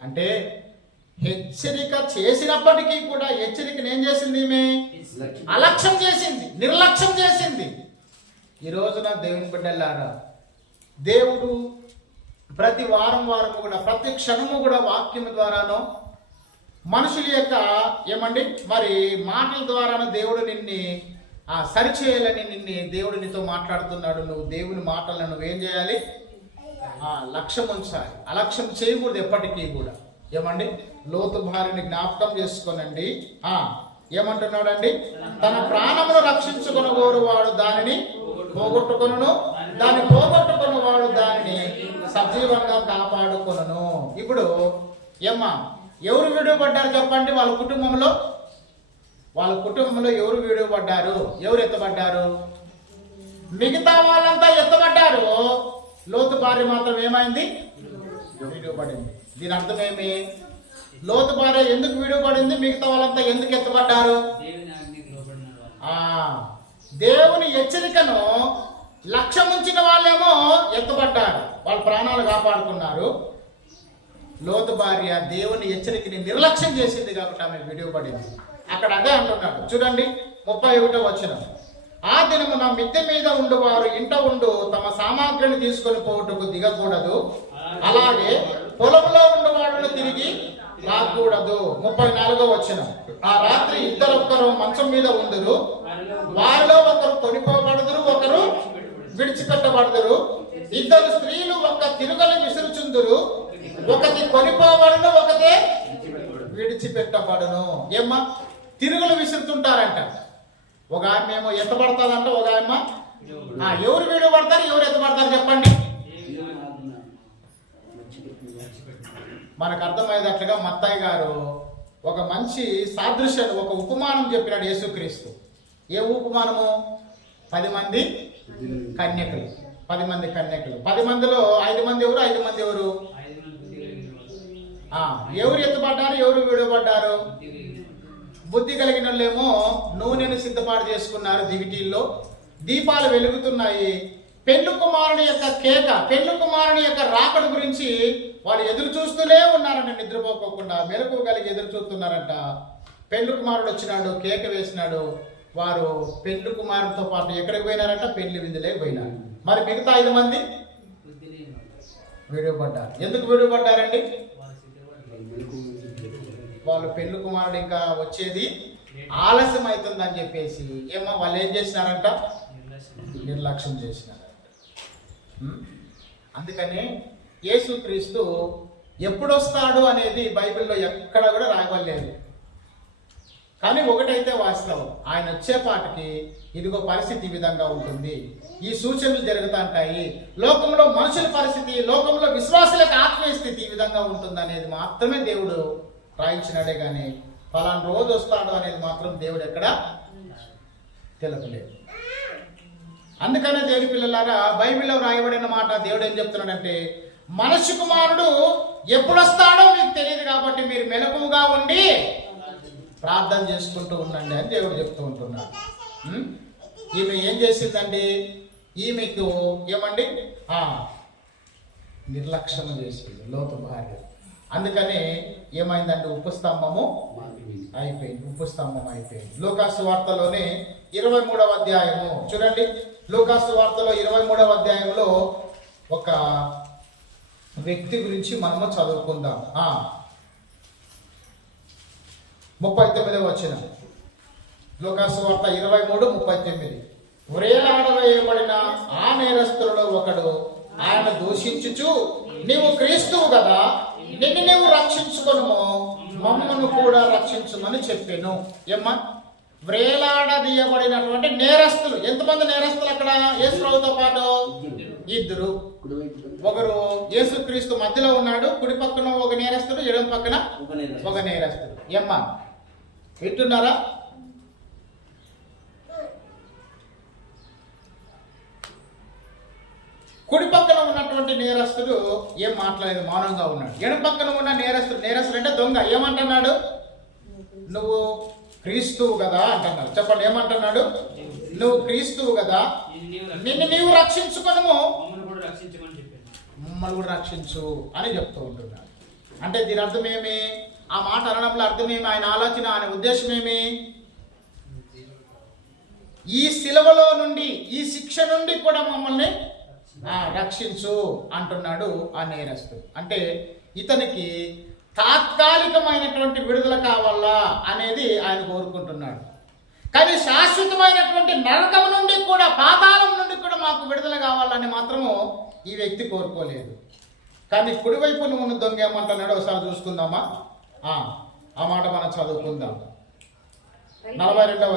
అంటే హెచ్చరిక చేసినప్పటికీ కూడా హెచ్చరికను ఏం చేసింది? ఈమె అలక్ష్యం చేసింది, నిర్లక్ష్యం చేసింది. ఈ రోజున దేవుని బిడ్డలారా, దేవుడు ప్రతి వారం కూడా ప్రతి క్షణము కూడా వాక్యం ద్వారానో మనుషుల యొక్క ఏమండి మరి మాటల ద్వారానో దేవుడు నిన్ను సరిచేయాలని దేవుడు నీతో మాట్లాడుతున్నాడు. నువ్వు దేవుని మాటలను నువ్వేం చేయాలి? లక్ష్యం ఉంచాలి, అలక్ష్యం చేయకూడదు ఎప్పటికీ కూడా. ఏమండి, లోతు భార్యని జ్ఞాపకం చేసుకోనండి. ఏమంటున్నాడండి, తన ప్రాణమును రక్షించుకొనగోరు వాడు దానిని పోగొట్టుకొనును, దాన్ని పోగొట్టుకున్న వాడు దానిని సజీవంగా కాపాడుకొనును. ఇప్పుడు ఎవరు విడువబడ్డారు చెప్పండి? వాళ్ళ కుటుంబంలో ఎవరు విడువబడ్డారు? ఎవరు ఎత్తబడ్డారు? మిగతా వాళ్ళంతా ఎత్తబడ్డారు, లోతు భార్య మాత్రం ఏమైంది? విడువబడింది. దీని అర్థమేమి? లోతు భార్య ఎందుకు విడువబడింది? మిగతా వాళ్ళంతా ఎందుకు ఎత్తబడ్డారు? దేవుని హెచ్చరికను లక్ష్యం ఉంచిన వాళ్ళేమో ఎత్తబడ్డారు, వాళ్ళ ప్రాణాలు కాపాడుకున్నారు. లోతు భార్య దేవుని హెచ్చరికని నిర్లక్ష్యం చేసింది కాబట్టి ఆమె విడువబడింది. అక్కడ అదే అంటున్నాడు చూడండి, 31వ వచనం. ఆ దినమున మిద్దె మీద ఉండువారు ఇంట ఉండు తమ సామాగ్రిని తీసుకొని పోవుటకు దిగకూడదు, అలాగే పొలంలో ఉండువాడు తిరిగి రాకూడదు. 34వ వచనం. ఆ రాత్రి ఇద్దరొక్కరు మంచం మీద ఉండురు, వారిలో ఒకరు కొనిపోబడుదురు, ఒకరు విడిచిపెట్టబడుదురు. ఇద్దరు స్త్రీలు ఒక తిరుగలి విసురుచుందురు, ఒకటి కొనిపోబడును, ఒకటే విడిచిపెట్టబడును. తిరుగులు విసురుతుంటారంట. ఒక ఆమె ఏమో ఎత్తబడతాదంట, ఒక ఆమె ఎవరు విడబడతారు, ఎవరు ఎత్తబడతారు చెప్పండి? మనకు అర్థమయ్యేటట్లుగా మత్తయి గారు ఒక మంచి సాదృశ్యాన్ని, ఒక ఉపమానం చెప్పినాడు యేసుక్రీస్తు. ఏ ఉపమానము? 10 మంది కన్యకలు. 10 మంది కన్యకలు. 10 మందిలో 5 మంది ఎవరు? 5 మంది ఎవరు? ఎవరు ఎత్తుపడ్డారు, ఎవరు విడవబడ్డారు? బుద్ధి కలిగిన వాళ్ళేమో నూనెను సిద్ధపాటు చేసుకున్నారు, దివిటీల్లో దీపాలు వెలుగుతున్నాయి. పెళ్లి కుమారుని యొక్క కేక, పెళ్లి కుమారుని యొక్క రాకడ గురించి వాళ్ళు ఎదురు చూస్తూనే ఉన్నారంట, నిద్రపోకోకుండా మెలకు కలిగి ఎదురు చూస్తున్నారంట. పెళ్లి కుమారుడు వచ్చినాడు, కేక వేసినాడు. వారు పెళ్లి కుమారుడితో పాటు ఎక్కడికి పోయినారంట? పెళ్లి విందులే పోయినారు. మరి మిగతా 5 మంది విడివబడ్డారు. ఎందుకు విడివబడ్డారండి? వాళ్ళు పెళ్లి కుమారుడు ఇంకా వచ్చేది ఆలస్యం అవుతుందని చెప్పేసి వాళ్ళు ఏం చేసినారంట? నిర్లక్ష్యం చేసినారంట. అందుకని యేసుక్రీస్తు ఎప్పుడు వస్తాడు అనేది బైబిల్లో ఎక్కడ కూడా రాయబడలేదు. కానీ ఒకటైతే వాస్తవం, ఆయన వచ్చేపాటికి ఇదిగో పరిస్థితి ఈ విధంగా ఉంటుంది, ఈ సూచనలు జరుగుతుంటాయి, లోకంలో మనుషుల పరిస్థితి, లోకంలో విశ్వాసులకు ఆత్మీయ స్థితి ఈ విధంగా ఉంటుంది అనేది మాత్రమే దేవుడు రాయించినాడే కానీ ఫలానా రోజు వస్తాడు అనేది మాత్రం దేవుడు ఎక్కడ తెలుపలేదు. అందుకనే దేవుని పిల్లలారా, బైబిల్లో రాయబడిన మాట దేవుడు ఏం చెప్తున్నాడంటే, మనుష్య కుమారుడు ఎప్పుడు వస్తాడో మీకు తెలియదు కాబట్టి మీరు మెలకువగా ఉండి ప్రార్థన చేసుకుంటూ ఉండండి అని దేవుడు చెప్తూ ఉంటున్నాడు. ఈమె ఏం చేసిందండి? ఈమెకు ఏమండి నిర్లక్ష్యం చేసింది లోతు భార్య. అందుకని ఏమైందంటే ఉపస్తంభము అయిపోయింది, ఉపస్తంభం అయిపోయింది. లూకాసు వార్తలోనే 23వ అధ్యాయము చూడండి. లూకాసు వార్తలో 23వ అధ్యాయంలో ఒక వ్యక్తి గురించి మనము చదువుకుందాం. 39వ వచనం. లూకాసు వార్త 23:39. వ్రేలాడవేయబడిన ఆ నేరస్తులలో ఒకడు ఆయన దూషించుచు, నీవు క్రీస్తువు కదా, నిన్ను నీవు రక్షించుకొనుము, మమ్మను కూడా రక్షించుమని చెప్పాను. వ్రేలాడదీయబడినటువంటి నేరస్తులు. ఎంతమంది నేరస్తులు అక్కడ యేసుప్రభుతో పాటు? 2. ఒకరు యేసుక్రీస్తు మధ్యలో ఉన్నాడు, కుడి పక్కన ఒక నేరస్తుడు, ఎడమ పక్కన ఒక నేరస్తుడు. వింటున్నారా? కుడి పక్కన ఉన్నటువంటి నేరస్తుడు ఏం మాట్లాడలేదు, మౌనంగా ఉన్నాడు. ఎడమ పక్కన ఉన్న నేరస్తుడు అంటే దొంగ ఏమంటున్నాడు? నువ్వు క్రీస్తువు కదా అంటున్నాడు. చెప్పండి, ఏమంటున్నాడు? నువ్వు క్రీస్తువు కదా, నిన్ను నీవు రక్షించుకొనుము, మమ్మల్ని కూడా రక్షించు అని చెప్తూ ఉంటున్నాడు. అంటే దీని అర్థం ఏమి? ఆ మాట అనడంలో అర్థమేమి? ఆయన ఆలోచన, ఆయన ఉద్దేశం ఏమి? ఈ శిలువలో నుండి, ఈ శిక్ష నుండి కూడా మమ్మల్ని రక్షించు అంటున్నాడు ఆ నేరస్తుడు. అంటే ఇతనికి తాత్కాలికమైనటువంటి విడుదల కావాలా అనేది ఆయన కోరుకుంటున్నాడు. కానీ శాశ్వతమైనటువంటి నరకం నుండి కూడా, పాతాళం నుండి కూడా మాకు విడుదల కావాలని మాత్రము ఈ వ్యక్తి కోరుకోలేదు. కానీ కుడివైపున ఉన్న దొంగ ఏమంటున్నాడు ఒకసారి చూసుకుందామా? ఆ మాట మనం చదువుకుందాం. 42వ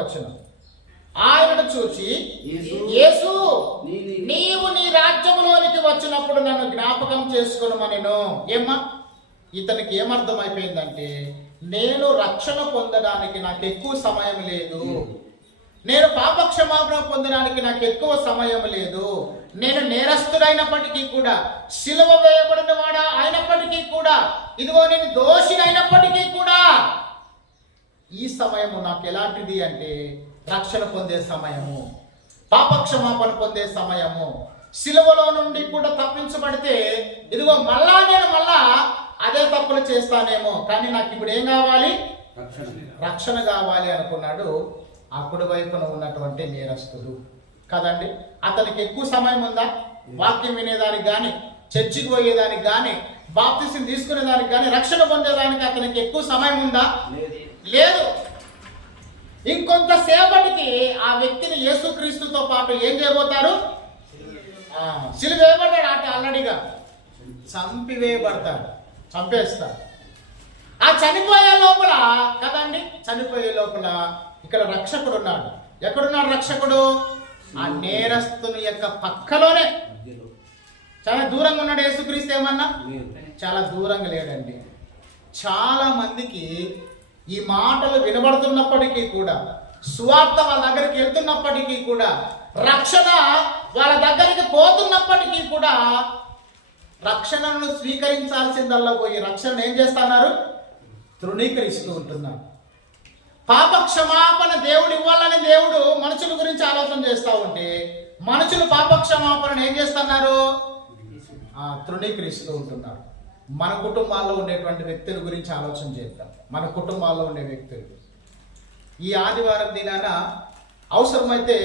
వచనం. ఆయనను చూచి యేసు, నీవు నీ రాజ్యములోనికి వచ్చినప్పుడు నన్ను జ్ఞాపకం చేసుకొనుమనెను. ఏమ్మా, ఇతనికి ఏమర్థమైపోయిందంటే, నేను రక్షణ పొందడానికి నాకు ఎక్కువ సమయం లేదు, నేను పాపక్షమాపణ పొందడానికి నాకు ఎక్కువ సమయం లేదు, నేను నేరస్తుడైనప్పటికీ కూడా, సిలువ వేయబడిన వాడా అయినప్పటికీ కూడా, ఇదిగో నేను దోషినైనప్పటికీ కూడా ఈ సమయము నాకు ఎలాంటిది అంటే రక్షణ పొందే సమయము, పాపక్షమాపణ పొందే సమయము. సిలువలో నుండి కూడా తప్పించబడితే ఇదిగో నేను మళ్ళా అదే తప్పులు చేస్తానేమో, కానీ నాకు ఇప్పుడు ఏం కావాలి? రక్షణ కావాలి అనుకున్నాడు ఆ కుడి వైపున ఉన్నటువంటి నేరస్తుడు కదండి. అతనికి ఎక్కువ సమయం ఉందా? వాక్యం వినేదానికి కానీ, చర్చికి పోయేదానికి కానీ, బాప్తిసం తీసుకునేదానికి కానీ, రక్షణ పొందేదానికి అతనికి ఎక్కువ సమయం ఉందా? లేదు. ఇంకొంతసేపటికి ఆ వ్యక్తిని యేసుక్రీస్తుతో పాటు ఏం చేయబోతారు? సిలువ వేయబడ్డాడు. అంటే ఆల్రెడీగా చంపివేయబడతాడు, చంపేస్తాడు. ఆ చనిపోయే లోపల కదండి, చనిపోయే లోపల ఇక్కడ రక్షకుడు ఉన్నాడు. ఎక్కడున్నాడు రక్షకుడు? ఆ నేరస్తుని యొక్క పక్కలోనే. చాలా దూరంగా ఉన్నాడు యేసుక్రీస్తు ఏమన్నా? చాలా దూరంగా లేడండి. చాలా మందికి ఈ మాటలు వినబడుతున్నప్పటికీ కూడా, సువార్త వాళ్ళ దగ్గరికి వెళ్తున్నప్పటికీ కూడా, రక్షణ వాళ్ళ దగ్గరికి పోతున్నప్పటికీ కూడా, రక్షణను స్వీకరించాల్సిందల్లా పోయి రక్షణ ఏం చేస్తున్నారు? తృణీకరిస్తూ ఉంటున్నారు. పాప క్షమాపణ దేవుడు ఇవ్వాలని దేవుడు మనుషుల గురించి ఆలోచన చేస్తూ ఉంటే, మనుషులు పాప క్షమాపణను ఏం చేస్తున్నారు? తృణీకరిస్తూ ఉంటున్నారు. మన కుటుంబాల్లో ఉండేటువంటి వ్యక్తుల గురించి ఆలోచన చేద్దాం. మన కుటుంబాల్లో ఉండే వ్యక్తులు ఈ ఆదివారం దినాన అవసరమైతే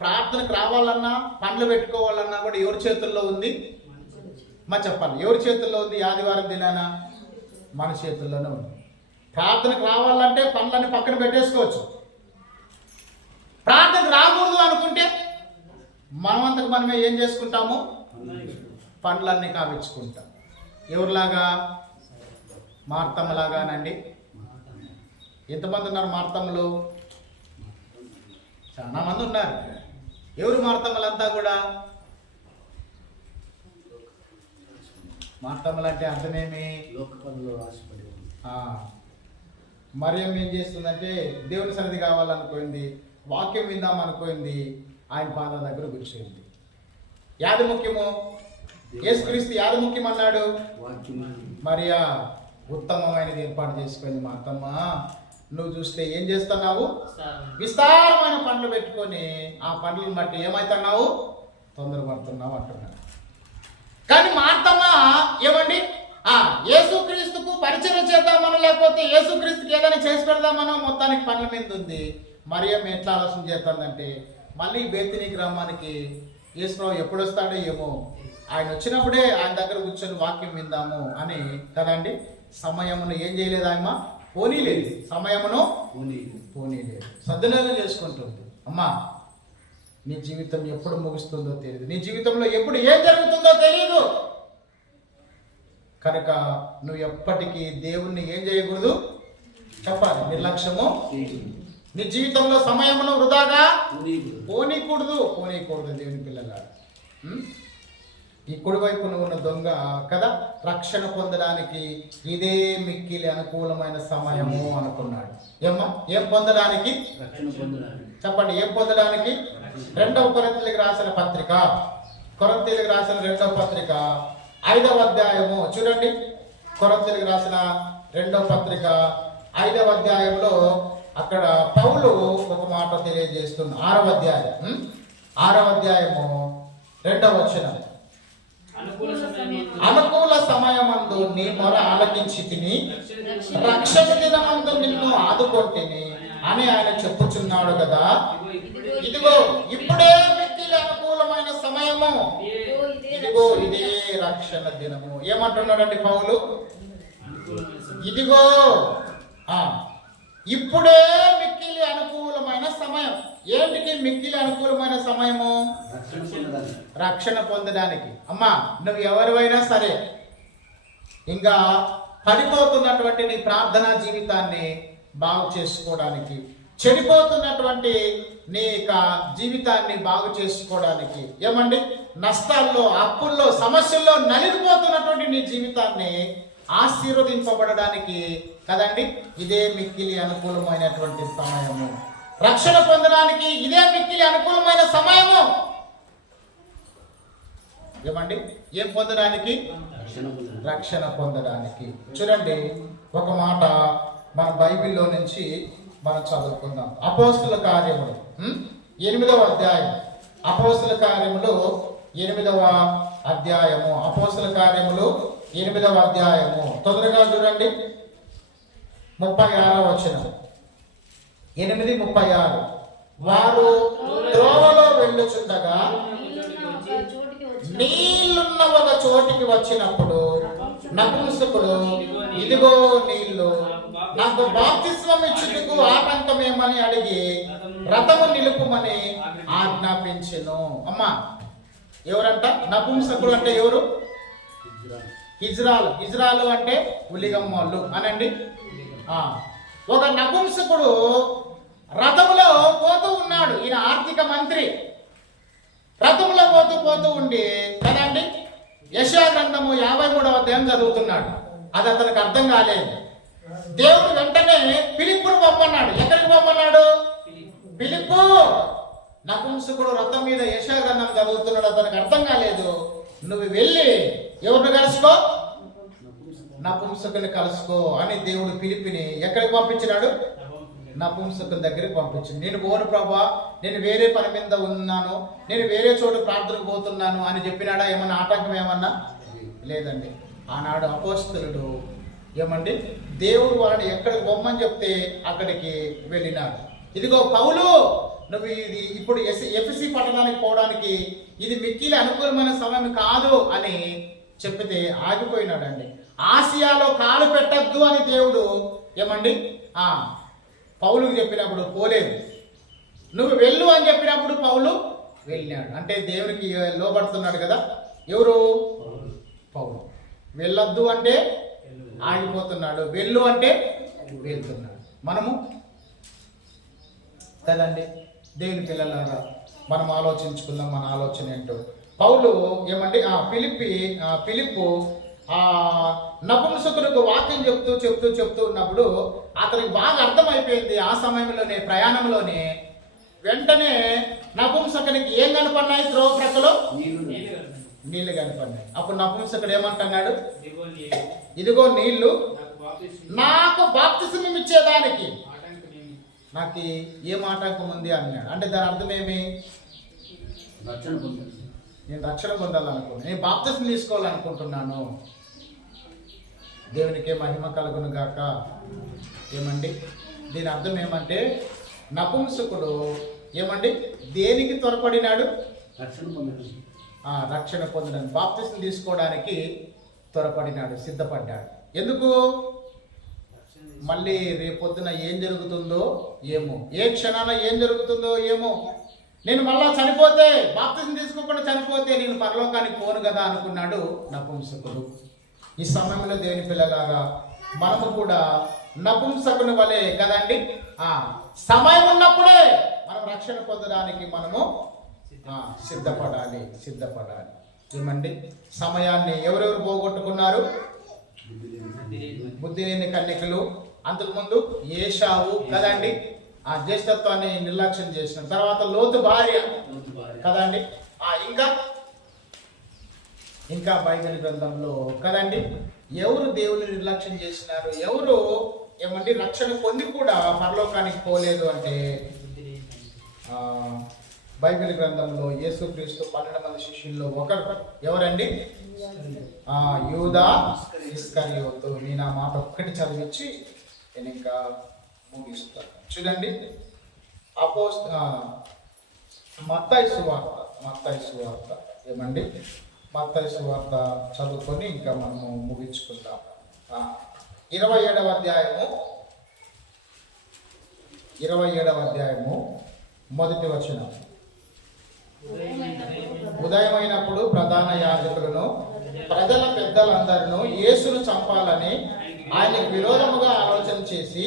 ప్రార్థనకు రావాలన్నా, పండ్లు పెట్టుకోవాలన్నా కూడా ఎవరి చేతుల్లో ఉంది? చెప్పాలి, ఎవరి చేతుల్లో ఉంది? ఆదివారం దినాన మన చేతుల్లోనే ఉంది. ప్రార్థనకు రావాలంటే పండ్లన్నీ పక్కన పెట్టేసుకోవచ్చు. ప్రార్థనకు రాకూడదు అనుకుంటే మనమంతకు మనమే ఏం చేసుకుంటాము? పండ్లన్నీ కావించుకుంటాం. ఎవరిలాగా? మార్తమ్మలాగానండి. ఎంతమంది ఉన్నారు మార్తమ్మలు? చాలా మంది ఉన్నారు. ఎవరు మార్తమ్మలంతా కూడా? మార్తమ్మలు అంటే అర్థమేమి? మరియమ్మ ఏం చేస్తుందంటే దేవుని సన్నిధి కావాలనుకోయింది, వాక్యం విందాం అనుకోయింది, ఆయన పాదాల దగ్గర కూర్చోయింది. యాది ముఖ్యము? యేసుక్రీస్తు యాది ముఖ్యం అన్నాడు? మరియా ఉత్తమమైనది ఏర్పాటు చేసుకుంది. మా అత్తమ్మ నువ్వు చూస్తే ఏం చేస్తున్నావు? విస్తారమైన పండ్లు పెట్టుకొని ఆ పండ్లను బట్టి ఏమైతున్నావు? తొందరపడుతున్నావు అంటున్నాడు. కానీ మార్తమ్మ ఏమండి, యేసుక్రీస్తుకు పరిచయం చేద్దామనో లేకపోతే యేసుక్రీస్తుకి ఏదైనా చేసి పెడదామనో మొత్తానికి పనుల మీద ఉంది. మరియమ్మ ఎట్లా ఆలోచన చేస్తుందంటే, మళ్ళీ బేతిని గ్రామానికి యేసుప్రభు ఎప్పుడు వస్తాడో ఏమో, ఆయన వచ్చినప్పుడే ఆయన దగ్గర కూర్చొని వాక్యం విందాము అని కదండి. సమయమును ఏం చేయలేదు, ఆయన పోనీలేదు, సమయమును పోనీలేదు, సద్వినియోగం చేసుకుంటుంది. అమ్మా, నీ జీవితం ఎప్పుడు ముగుస్తుందో తెలియదు, నీ జీవితంలో ఎప్పుడు ఏం జరుగుతుందో తెలియదు. కనుక నువ్వు ఎప్పటికీ దేవుణ్ణి ఏం చేయకూడదు? చెప్పాలి, నిర్లక్ష్యము. నీ జీవితంలో సమయమును వృధాగా పోనీకూడదు దేవుని పిల్లల. ఈ కుడివైపున ఉన్న దొంగ కదా, రక్షణ పొందడానికి ఇదే మిక్కిలి అనుకూలమైన సమయము అనుకున్నాడు. ఏం పొందడానికి? చెప్పండి, ఏం పొందడానికి? 2వ కొరింథీయులకు రాసిన పత్రిక, 2వ పత్రిక 5వ అధ్యాయము చూడండి. కొరింథీయులకు రాసిన 2వ పత్రిక 5వ అధ్యాయంలో అక్కడ పౌలు ఒక మాట తెలియజేస్తుంది. 6వ అధ్యాయము 2వ వచనం. అనుకూల సమయమందు నీ మొర ఆలకించి తిని, రక్షణ దినమందు నిన్ను ఆదుకొంటిని అని ఆయన చెప్పుచున్నాడు కదా. ఇదిగో ఇప్పుడే మిక్కిలి అనుకూలమైన సమయము, ఇదిగో ఇదే రక్షణ దినము. ఏమంటున్నాడండి పౌలు? ఇదిగో ఇప్పుడే మిక్కిలి అనుకూలమైన సమయం. ఏంటికి మిక్కిలి అనుకూలమైన సమయము? రక్షణ పొందడానికి. అమ్మా, నువ్వు ఎవరివైనా సరే ఇంకా పడిపోతున్నటువంటి నీ ప్రార్థనా జీవితాన్ని బాగు చేసుకోవడానికి, చెడిపోతున్నటువంటి నీ యొక్క జీవితాన్ని బాగు చేసుకోవడానికి, ఏమండి నష్టాల్లో, అప్పుల్లో, సమస్యల్లో నలిగిపోతున్నటువంటి నీ జీవితాన్ని ఆశీర్వదింపబడడానికి కదండి ఇదే మిక్కిలి అనుకూలమైనటువంటి సమయము. రక్షణ పొందడానికి ఇదే మిక్కిలి అనుకూలమైన సమయము. ఏమండి ఏం పొందడానికి? రక్షణ పొందడానికి. చూడండి, ఒక మాట మన బైబిల్లో నుంచి మనం చదువుకుందాం. అపోస్తుల కార్యములు 8వ అధ్యాయం. అపోస్తుల కార్యములు 8వ అధ్యాయము. అపోస్తుల కార్యములు 8వ అధ్యాయము. తొందరగా చూడండి, 36వ వచనం. 8:36. వారు త్రోవలో వెళ్ళుచుండగా నీళ్లున్న ఒక చోటికి వచ్చినప్పుడు నపుంసకుడు, ఇదిగో నీళ్లు, నాకు బాప్తిస్మం ఇచ్చుటకు ఆటంకమేమని అడిగి రథము నిలుపుమని ఆజ్ఞాపించెను. అమ్మా, ఎవరంట? నపుంసకుడు అంటే ఎవరు? ఇజ్రాలు. ఇజ్రాలు అంటే ఉలిగమ్మోళ్ళు అనండి. ఒక నపుంసకుడు రథములో పోతూ ఉన్నాడు. ఈయన ఆర్థిక మంత్రి. రథంలో పోతూ ఉండి కదండి యెషయా గ్రంథము 53వ అధ్యాయం చదువుతున్నాడు. అది అతనికి అర్థం కాలేదు. దేవుడు వెంటనే ఫిలిప్పును పంపన్నాడు. ఎక్కడికి పంపన్నాడు? ఫిలిప్పు. నపుంసకుడు రథం మీద యెషయా గ్రంథం చదువుతున్నాడు. అతనికి అర్థం కాలేదు. నువ్వు వెళ్ళి ఎవరిని కలుసుకో? నపుంసకుని కలుసుకో అని దేవుడు ఫిలిప్పిని ఎక్కడికి పంపించినాడు? నపుంసకుని దగ్గరికి పంపించింది. నేను పోను ప్రభా, నేను వేరే పని మీద ఉన్నాను, నేను వేరే చోటు ప్రార్థనకు పోతున్నాను అని చెప్పినాడా? ఏమన్నా ఆటంకం ఏమన్నా? లేదండి. ఆనాడు అపోస్తలుడు ఏమండి దేవుడు వాడిని ఎక్కడికి పొమ్మని చెప్తే అక్కడికి వెళ్ళినాడు. ఇదిగో పౌలు, నువ్వు ఇది ఇప్పుడు ఎఫెసీ పట్టణానికి పోవడానికి ఇది మిక్కిలి అనుకూలమైన సమయం కాదు అని చెప్పితే ఆగిపోయినాడండి. ఆసియాలో కాలు పెట్టద్దు అని దేవుడు ఏమండి పౌలుకు చెప్పినప్పుడు పోలేదు. నువ్వు వెళ్ళు అని చెప్పినప్పుడు పౌలు వెళ్ళినాడు. అంటే దేవునికి లోబడుతున్నాడు కదా. ఎవరు? పౌలు. వెళ్ళొద్దు అంటే ఆగిపోతున్నాడు, వెళ్ళు అంటే వెళ్తున్నాడు. మనము కదండి దేవుని పిల్లలారా, మనం ఆలోచించుకుందాం మన ఆలోచన ఏంటో. పౌలు ఏమండి ఫిలిప్పు నపుంసకులకు వాక్యం చెప్తూ ఉన్నప్పుడు అతనికి బాగా అర్థమైపోయింది. ఆ సమయంలోనే ప్రయాణంలోనే వెంటనే నపుంసకునికి ఏం కనపడినాయి? త్రోవ ప్రక్కలో నీళ్లు కనపడినాయి. అప్పుడు నపుంసకుడు ఏమంటున్నాడు? ఇదిగో నీళ్లు, నాకు బాప్తిస్మం ఇచ్చేదానికి నాకు ఏం ఆటంకం ఉంది అన్నాడు. అంటే దాని అర్థం ఏమి? నేను రక్షణ పొందాలనుకున్నాను, నేను బాప్తిస్మం తీసుకోవాలనుకుంటున్నాను. దేవునికే మహిమ కలుగును గాక. ఏమండి దీని అర్థం ఏమంటే నపుంసకుడు ఏమండి దేనికి త్వరపడినాడు? రక్షణ పొందడానికి, బాప్తిస్మం తీసుకోవడానికి త్వరపడినాడు, సిద్ధపడ్డాడు. ఎందుకు? మళ్ళీ రేపొద్దున ఏం జరుగుతుందో ఏమో, ఏ క్షణాన ఏం జరుగుతుందో ఏమో, నేను మళ్ళా చనిపోతే, బాప్తిస్మం తీసుకోకుండా చనిపోతే నేను పరలోకానికి పోను కదా అనుకున్నాడు నపుంసకుడు. ఈ సమయంలో దేవుని పిల్లలారా, మనము కూడా నపుంసకుని వలె కదండి, సమయం ఉన్నప్పుడే మనం రక్షణ పొందడానికి మనము సిద్ధపడాలి. ఏమండి సమయాన్ని ఎవరెవరు పోగొట్టుకున్నారు? బుద్ధి లేని కన్యకలు, అంతకుముందు ఏషావు కదండి, ఆ జ్యేష్ఠత్వాన్ని నిర్లక్ష్యం చేసిన తర్వాత లోతు భార్య కదండి. ఇంకా బైబిల్ గ్రంథంలో కదండి ఎవరు దేవుని నిర్లక్ష్యం చేసినారు, ఎవరు ఏమంటే రక్షణ పొంది కూడా పరలోకానికి పోలేదు అంటే బైబిల్ గ్రంథంలో యేసుక్రీస్తు 12 మంది శిష్యుల్లో ఒకరు ఎవరండి? యూదా ఇస్కరియోతు. నేను ఆ మాట ఒక్కటి చదివించి నేను ఇంకా ముగిస్తాను. చూడండి, మత్తయి సువార్త ఏమండి, మత్తయి సువార్త చదువుకొని ఇంకా మనము ముగించుకుందాం. 27వ అధ్యాయము మొదటి వచనం. ఉదయమైనప్పుడు ప్రధాన యాజకులను ప్రజల పెద్దలందరూ యేసును చంపాలని ఆయనకు విరోధముగా ఆలోచన చేసి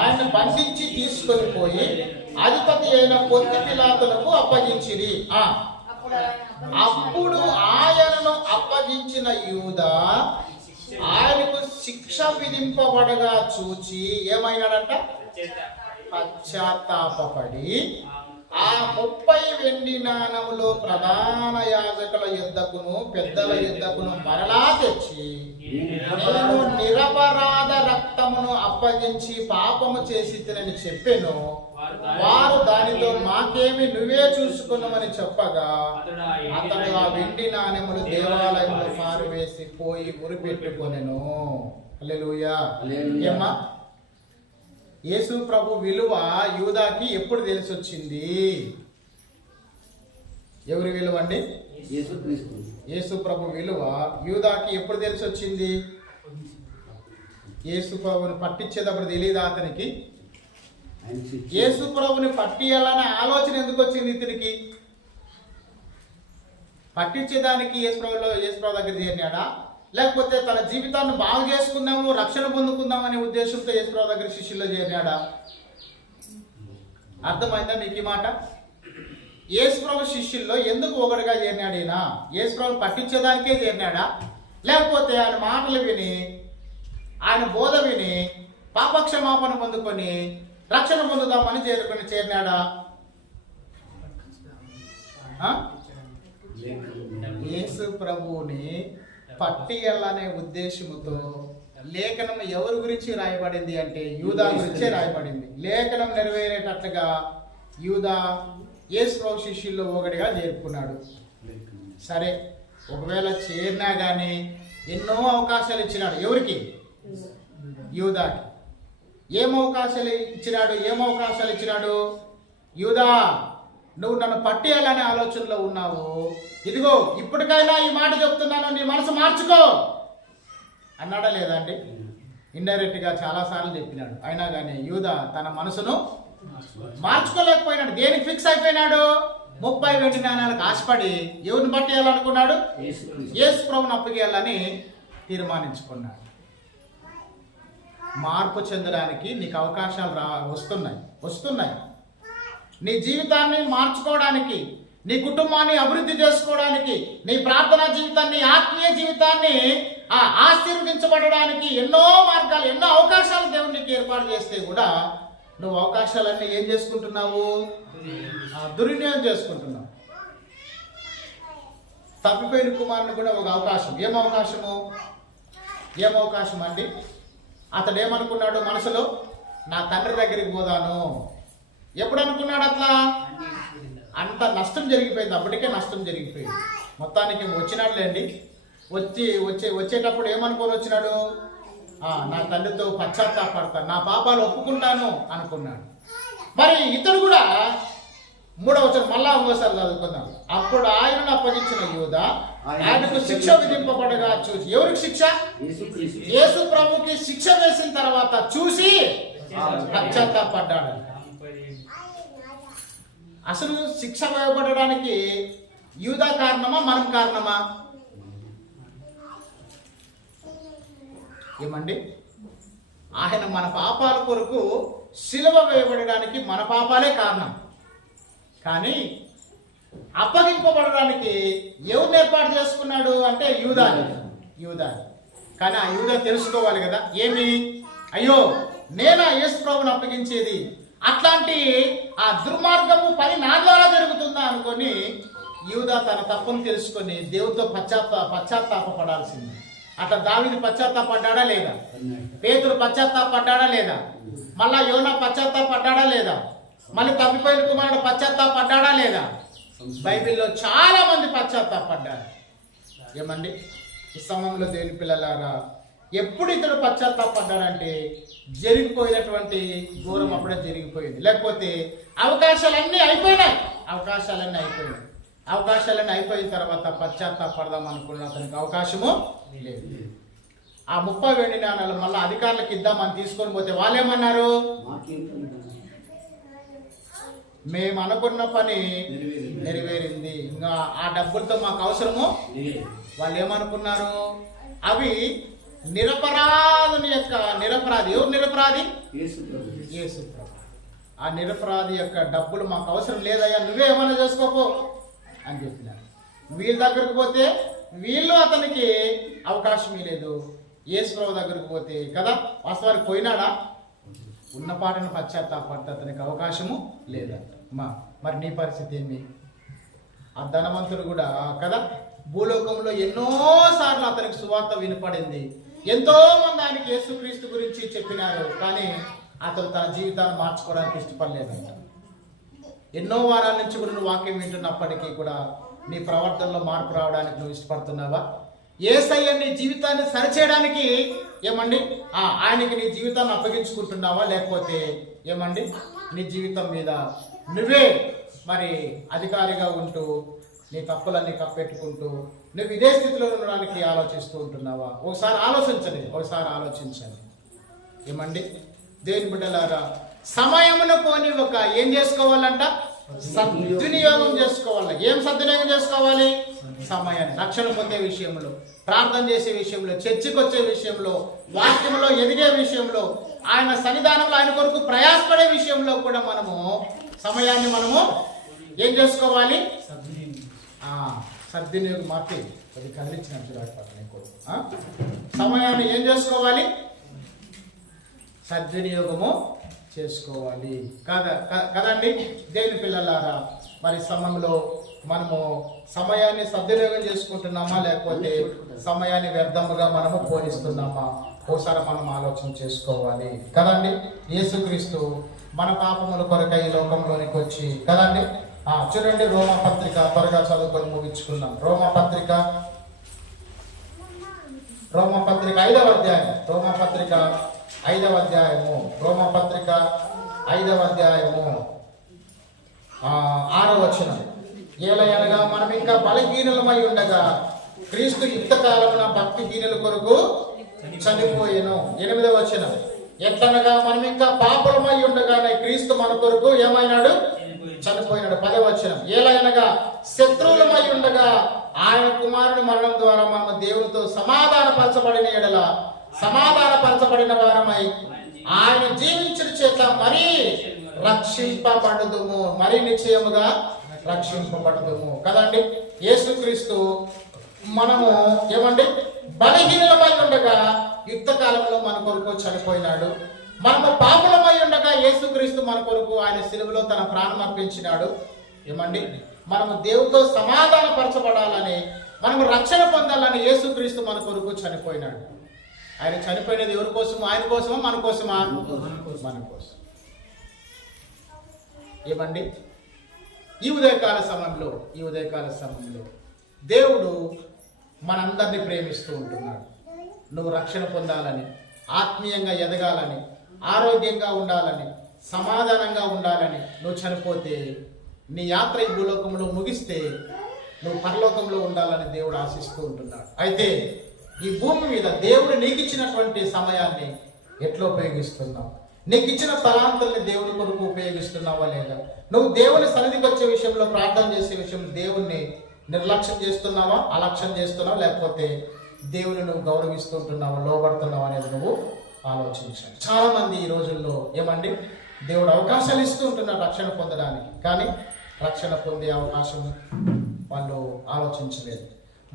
ఆయన బంధించి తీసుకొని పోయి అధిపతి అయిన పొంతి పిలాతునకు అప్పగించిరి. అప్పుడు ఆయనను అప్పగించిన యూదా ఆయనకు శిక్ష విధింపబడగా చూచి ఏమైనాడంట? పశ్చాత్తాపపడి ఆ 30 వెండి నాణములు ప్రధాన యాజకుల యుద్ధకును పెద్దల యుద్ధకును మరలా తెచ్చి, నేను నిరపరాధ రక్తమును అప్పగించి పాపము చేసి తినని చెప్పెను. వారు దానితో మాకేమి నువ్వే చూసుకున్నామని చెప్పగా అతడు ఆ వెండి నాణెములు దేవాలయంలో పారవేసి పోయి ఉరిపెట్టుకొనెను. హల్లెలూయా. ఏమ్మా, యేసు ప్రభు విలువ యూదాకి ఎప్పుడు తెలిసి వచ్చింది? ఎవరి విలువ అండి? యేసు ప్రభు విలువ యూదాకి ఎప్పుడు తెలిసి వచ్చింది? యేసు ప్రభుని పట్టించేటప్పుడు తెలియదా అతనికి? యేసు ప్రభుని పట్టియాలనే ఆలోచన ఎందుకు వచ్చింది ఇతనికి? పట్టించేదానికి యేసు ప్రభు దగ్గర చేరినాడా, లేకపోతే తన జీవితాన్ని బాగు చేసుకుందాము, రక్షణ పొందుకుందాం అనే ఉద్దేశంతో యేసుప్రభు దగ్గర శిష్యుల్లో చేరినాడా? అర్థమైందా మీకు ఈ మాట? యేసుప్రభు శిష్యుల్లో ఎందుకు ఒకటిగా చేరినాడు ఈయన? యేసుప్రభు పట్టించేదానికే చేరినాడా, లేకపోతే ఆయన మాటలు విని ఆయన బోధ విని పాపక్షమాపణ పొందుకొని రక్షణ పొందుదామని చేరినాడా? యేసు ప్రభువుని పట్టియాలనే ఉద్దేశముతో లేఖనం ఎవరి గురించి రాయబడింది అంటే యూదా గురించే రాయబడింది. లేఖనం నెరవేరేటట్లుగా యూదా యేసు ప్రభు శిష్యుల్లో ఒకటిగా చేరుకున్నాడు. సరే, ఒకవేళ చేరినా కానీ ఎన్నో అవకాశాలు ఇచ్చినాడు. ఎవరికి? యూదాకి. ఏం అవకాశాలు ఇచ్చినాడు? యూదా, నువ్వు నన్ను పట్టేయాలనే ఆలోచనలో ఉన్నావు, ఇదిగో ఇప్పటికైనా ఈ మాట చెప్తున్నాను, నీ మనసు మార్చుకో అన్నాడా లేదా అండి? ఇండైరెక్ట్ గా చాలా సార్లు చెప్పినాడు. అయినా కానీ యూదా తన మనసును మార్చుకోలేకపోయినాడు. దేనికి ఫిక్స్ అయిపోయినాడు? 30 వెండి నాణాలకు ఆశపడి ఎవరిని పట్టేయాలనుకున్నాడు? యేసు ప్రభువుని అప్పగియాలని తీర్మానించుకున్నాడు. మార్పు చెందడానికి నీకు అవకాశాలు వస్తున్నాయి. నీ జీవితాన్ని మార్చుకోవడానికి, నీ కుటుంబాన్ని అభివృద్ధి చేసుకోవడానికి, నీ ప్రార్థనా జీవితాన్ని, ఆత్మీయ జీవితాన్ని ఆశీర్వదించబడడానికి ఎన్నో మార్గాలు, ఎన్నో అవకాశాలు దేవుడు నీకు ఏర్పాటు చేస్తే కూడా నువ్వు అవకాశాలన్నీ ఏం చేసుకుంటున్నావు? దుర్వినియోగం చేసుకుంటున్నావు. తప్పిపోయిన కుమారుని కూడా ఒక అవకాశం. ఏం అవకాశం అండి? అతడు ఏమనుకున్నాడు మనసులో? నా తండ్రి దగ్గరికి పోదాను. ఎప్పుడు అనుకున్నాడు అట్లా? అంత నష్టం జరిగిపోయింది. అప్పటికే నష్టం జరిగిపోయింది. మొత్తానికి వచ్చినాడులేండి. వచ్చేటప్పుడు ఏమనుకొని వచ్చినాడు? నా తండ్రితో పశ్చాత్తాపడతాను, నా పాపాలు ఒప్పుకుంటాను అనుకున్నాడు. మరి ఇతడు కూడా 3వ వచనం మళ్ళా ఇంకోసారి చదువుకుందాం. అప్పుడు ఆయనను అప్పగించిన యూదా ఆయనకు శిక్ష విధింపబడగా చూసి, ఎవరికి శిక్ష? యేసు ప్రభుకి శిక్ష వేసిన తర్వాత చూసి పశ్చాత్తాపడ్డాడు. అసలు శిక్ష వేయబడడానికి యూదా కారణమా, మనం కారణమా? ఏమండి? ఆయన మన పాపాల కొరకు సిలువ వేయబడడానికి మన పాపాలే కారణం. కానీ అప్పగింపబడడానికి ఎవరిని ఏర్పాటు చేసుకున్నాడు అంటే యూదా. కానీ ఆ యూదా తెలుసుకోవాలి కదా, ఏమి? అయ్యో, నేనా యేసు ప్రభువుని అప్పగించేది? అట్లాంటి ఆ దుర్మార్గము పని నా ద్వారా జరుగుతుందా అనుకొని యూదా తన తప్పును తెలుసుకొని దేవుడితో పశ్చాత్తాపడాల్సింది. అట్లా దావీదు పశ్చాత్తాపడ్డాడా లేదా? పేతురు పశ్చాత్తాపడ్డాడా లేదా? మళ్ళా యోనా పశ్చాత్తాపడ్డాడా లేదా? మళ్ళీ తప్పిపోయిన కుమారుడు పశ్చాత్తాపడ్డాడా లేదా? బైబిల్లో చాలా మంది పశ్చాత్తాపడ్డారు. ఏమండి? ఈ సమయంలో దేవుని పిల్లలారా, ఎప్పుడు ఇతడు పశ్చాత్తాపడ్డాడంటే జరిగిపోయినటువంటి ఘోరం అప్పుడే జరిగిపోయింది. లేకపోతే అవకాశాలన్నీ అయిపోయినాయి. అవకాశాలన్నీ అయిపోయిన తర్వాత పశ్చాత్తాపడదాం అనుకున్న అతనికి అవకాశము లేదు. ఆ 30 వెండి నాణాలు మళ్ళీ అధికారులకు ఇద్దామని తీసుకొని పోతే వాళ్ళేమన్నారు? మేము అనుకున్న పని నెరవేరింది, ఇంకా ఆ డబ్బులతో మాకు అవసరము. వాళ్ళు ఏమనుకున్నారు? అవి నిరపరాధుని యొక్క నిరపరాధి. ఎవరు నిరపరాధి? యేసు ప్రభు. ఆ నిరపరాధి యొక్క డబ్బులు మాకు అవసరం లేదయ్యా, నువ్వే ఏమైనా చేసుకోపో అని చెప్పినారు. వీళ్ళ దగ్గరకు పోతే వీళ్ళు అతనికి అవకాశం లేదు. యేసు ప్రభు దగ్గరకు పోతే కదా వాస్తవానికి పోయినాడా? ఉన్న పాటను పశ్చాత్తాపడితే అతనికి అవకాశము లేదంట. మరి నీ పరిస్థితి ఏమి? ఆ ధనవంతుడు కూడా కదా భూలోకంలో ఎన్నోసార్లు అతనికి సువార్త వినపడింది, ఎంతో మంది ఆయనకి యేసుక్రీస్తు గురించి చెప్పినారు, కానీ అతను తన జీవితాన్ని మార్చుకోవడానికి ఇష్టపడలేదంట. ఎన్నో వారాల నుంచి కూడా నువ్వు వాక్యం వింటున్నప్పటికీ కూడా నీ ప్రవర్తనలో మార్పు రావడానికి నువ్వు ఇష్టపడుతున్నావా? యేసయ్య నీ జీవితాన్ని సరిచేయడానికి ఏమండి ఆయనకి నీ జీవితాన్ని అప్పగించుకుంటున్నావా? లేకపోతే ఏమండి నీ జీవితం మీద నువ్వే మరి అధికారిగా ఉంటూ నీ తప్పులన్నీ కప్పెట్టుకుంటూ నువ్వు ఇదే స్థితిలో ఉండడానికి ఆలోచిస్తూ ఉంటున్నావా? ఒకసారి ఆలోచించండి. ఏమండి దేవుని బిడ్డలారా, సమయమును పోనివ్వక ఏం చేసుకోవాలంట? సద్వినియోగం చేసుకోవాలి. ఏం సద్వినియోగం చేసుకోవాలి? సమయాన్ని. రక్షణ పొందే విషయంలో, ప్రార్థన చేసే విషయంలో, చర్చికి వచ్చే విషయంలో, వాక్యంలో ఎదిగే విషయంలో, ఆయన సన్నిధానంలో ఆయన కొరకు ప్రయాసపడే విషయంలో కూడా మనము సమయాన్ని ఏం చేసుకోవాలి? సద్వినియోగం మాత్రం అది కదిలించిన సమయాన్ని ఏం చేసుకోవాలి? సద్వినియోగము చేసుకోవాలి కదండి దేవుని పిల్లలారా. మరి సమయంలో మనము సమయాన్ని సద్వినియోగం చేసుకుంటున్నామా, లేకపోతే సమయాన్ని వ్యర్థముగా మనము పోనిస్తున్నామా? ఒకసారి మనం ఆలోచన చేసుకోవాలి కదండి. యేసుక్రీస్తు మన పాపముల కొరకై ఈ లోకంలోనికి వచ్చి కదండి. చూడండి రోమపత్రిక త్వరగా చదువుకొని ముగించుకున్నాం. రోమపత్రిక 5వ అధ్యాయం. రోమపత్రిక 5వ అధ్యాయము 6వ వచనం. ఏలయనగా మనం ఇంకా బలహీనులమై ఉండగా క్రీస్తు యుక్త కాలమున భక్తిహీనుల కొరకు చనిపోయెను. 8వ వచనం. ఎట్లనగా మనం ఇంకా పాపులమై ఉండగానే క్రీస్తు మన కొరకు ఏమైనాడు? చనిపోయినాడు. 10వ వచనం. ఏలయనగా శత్రువులమై ఉండగా ఆయన కుమారుని మరణం ద్వారా మనం దేవునితో సమాధానపరచబడిన వారమై ఆయన జీవించిన చేత మరీ రక్షింపబడుదుము, మరీ నిశ్చయముగా రక్షింపబడుదుము కదండి. యేసుక్రీస్తు మనము ఏమండి బలహీనమై ఉండగా యుక్త కాలంలో మన కొరకు చనిపోయినాడు. మనము పాపులమై ఉండగా యేసుక్రీస్తు మన కొరకు ఆయన శిలువలో తన ప్రాణం అర్పించినాడు. ఏమండి మనము దేవుడితో సమాధానపరచబడాలని, మనము రక్షణ పొందాలని యేసుక్రీస్తు మన కొరకు చనిపోయినాడు. ఆయన చనిపోయినది ఎవరి కోసము? ఆయన కోసమా మన కోసమా? మన కోసం. ఏమండి ఈ ఉదయకాల సమయంలో దేవుడు మనందరినీ ప్రేమిస్తూ ఉంటున్నాడు. నువ్వు రక్షణ పొందాలని, ఆత్మీయంగా ఎదగాలని, ఆరోగ్యంగా ఉండాలని, సమాధానంగా ఉండాలని నువ్వు చనిపోతే నీ యాత్ర ఈ భూలోకంలో ముగిస్తే నువ్వు పరలోకంలో ఉండాలని దేవుడు ఆశిస్తూ ఉంటున్నాడు. అయితే ఈ భూమి మీద దేవుడు నీకు ఇచ్చినటువంటి సమయాన్ని ఎట్లా ఉపయోగిస్తున్నావు? నీకు ఇచ్చిన తలాంతుల్ని దేవుని కొరకు ఉపయోగిస్తున్నావా లేదా? నువ్వు దేవుని సన్నిధికి వచ్చే విషయంలో, ప్రార్థన చేసే విషయంలో దేవుణ్ణి నిర్లక్ష్యం చేస్తున్నావా, అలక్ష్యం చేస్తున్నావా, లేకపోతే దేవుని నువ్వు గౌరవిస్తుంటున్నావా, లోబడుతున్నావా అనేది నువ్వు ఆలోచించాలి. చాలా మంది ఈ రోజుల్లో ఏమండి దేవుడు అవకాశాలు ఇస్తూ ఉంటున్నారు రక్షణ పొందడానికి, కానీ రక్షణ పొందే అవకాశం వాళ్ళు ఆలోచించలేదు.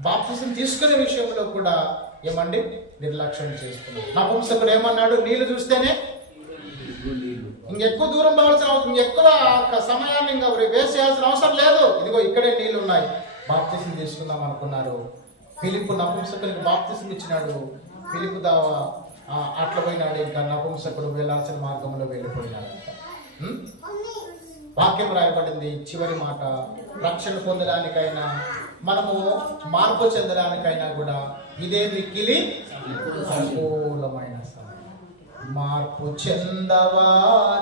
బాప్తిసం తీసుకునే విషయంలో కూడా ఏమండి నిర్లక్ష్యం చేస్తున్నారు. నపుంసకుడు ఏమన్నాడు? నీళ్లు చూస్తేనే ఇంకెక్కువ దూరం పోవాల్సిన అవసరం, ఇంకెక్కువ సమయాన్ని ఇంకా వేస్ట్ చేయాల్సిన అవసరం లేదు, ఇదిగో ఇక్కడే నీళ్లు ఉన్నాయి, బాప్తిసం తీసుకుందాం అనుకున్నారు. ఫిలిప్పు నపుంసకునికి బాప్తిసం ఇచ్చినాడు. ఫిలిప్పు అట్లా పోయినాడు. ఇంకా నపుంసకుడు వెళ్ళాల్సిన మార్గంలో వెళ్ళిపోయినాడు. వాక్యం రాయబడింది చివరి మాట, రక్షణ పొందడానికైనా మనము మార్పు చెందడానికైనా కూడా ఇదే మిక్కిలి అనుకూలమైన సమయం. మార్పు చెందవా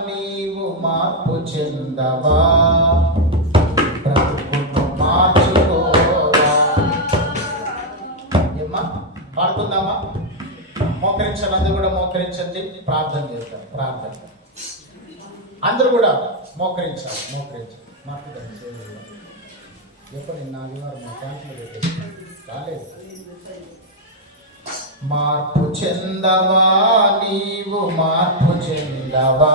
నీవు, మార్పు చెందవా, బ్రతుకును మార్చుకోవా. ఏమ్మా పాడుకుందామా? మోకరించండి, అందరూ కూడా మోకరించండి, ప్రార్థన చేద్దాం. ప్రార్థన. అందరూ కూడా మోకరించాలి. ఎప్పుడు నిన్న ఆదివారం మా క్యాంపులో పెట్టేసి రాలేదు. మార్పు చెందవా నీవు, మార్పు చెందవా.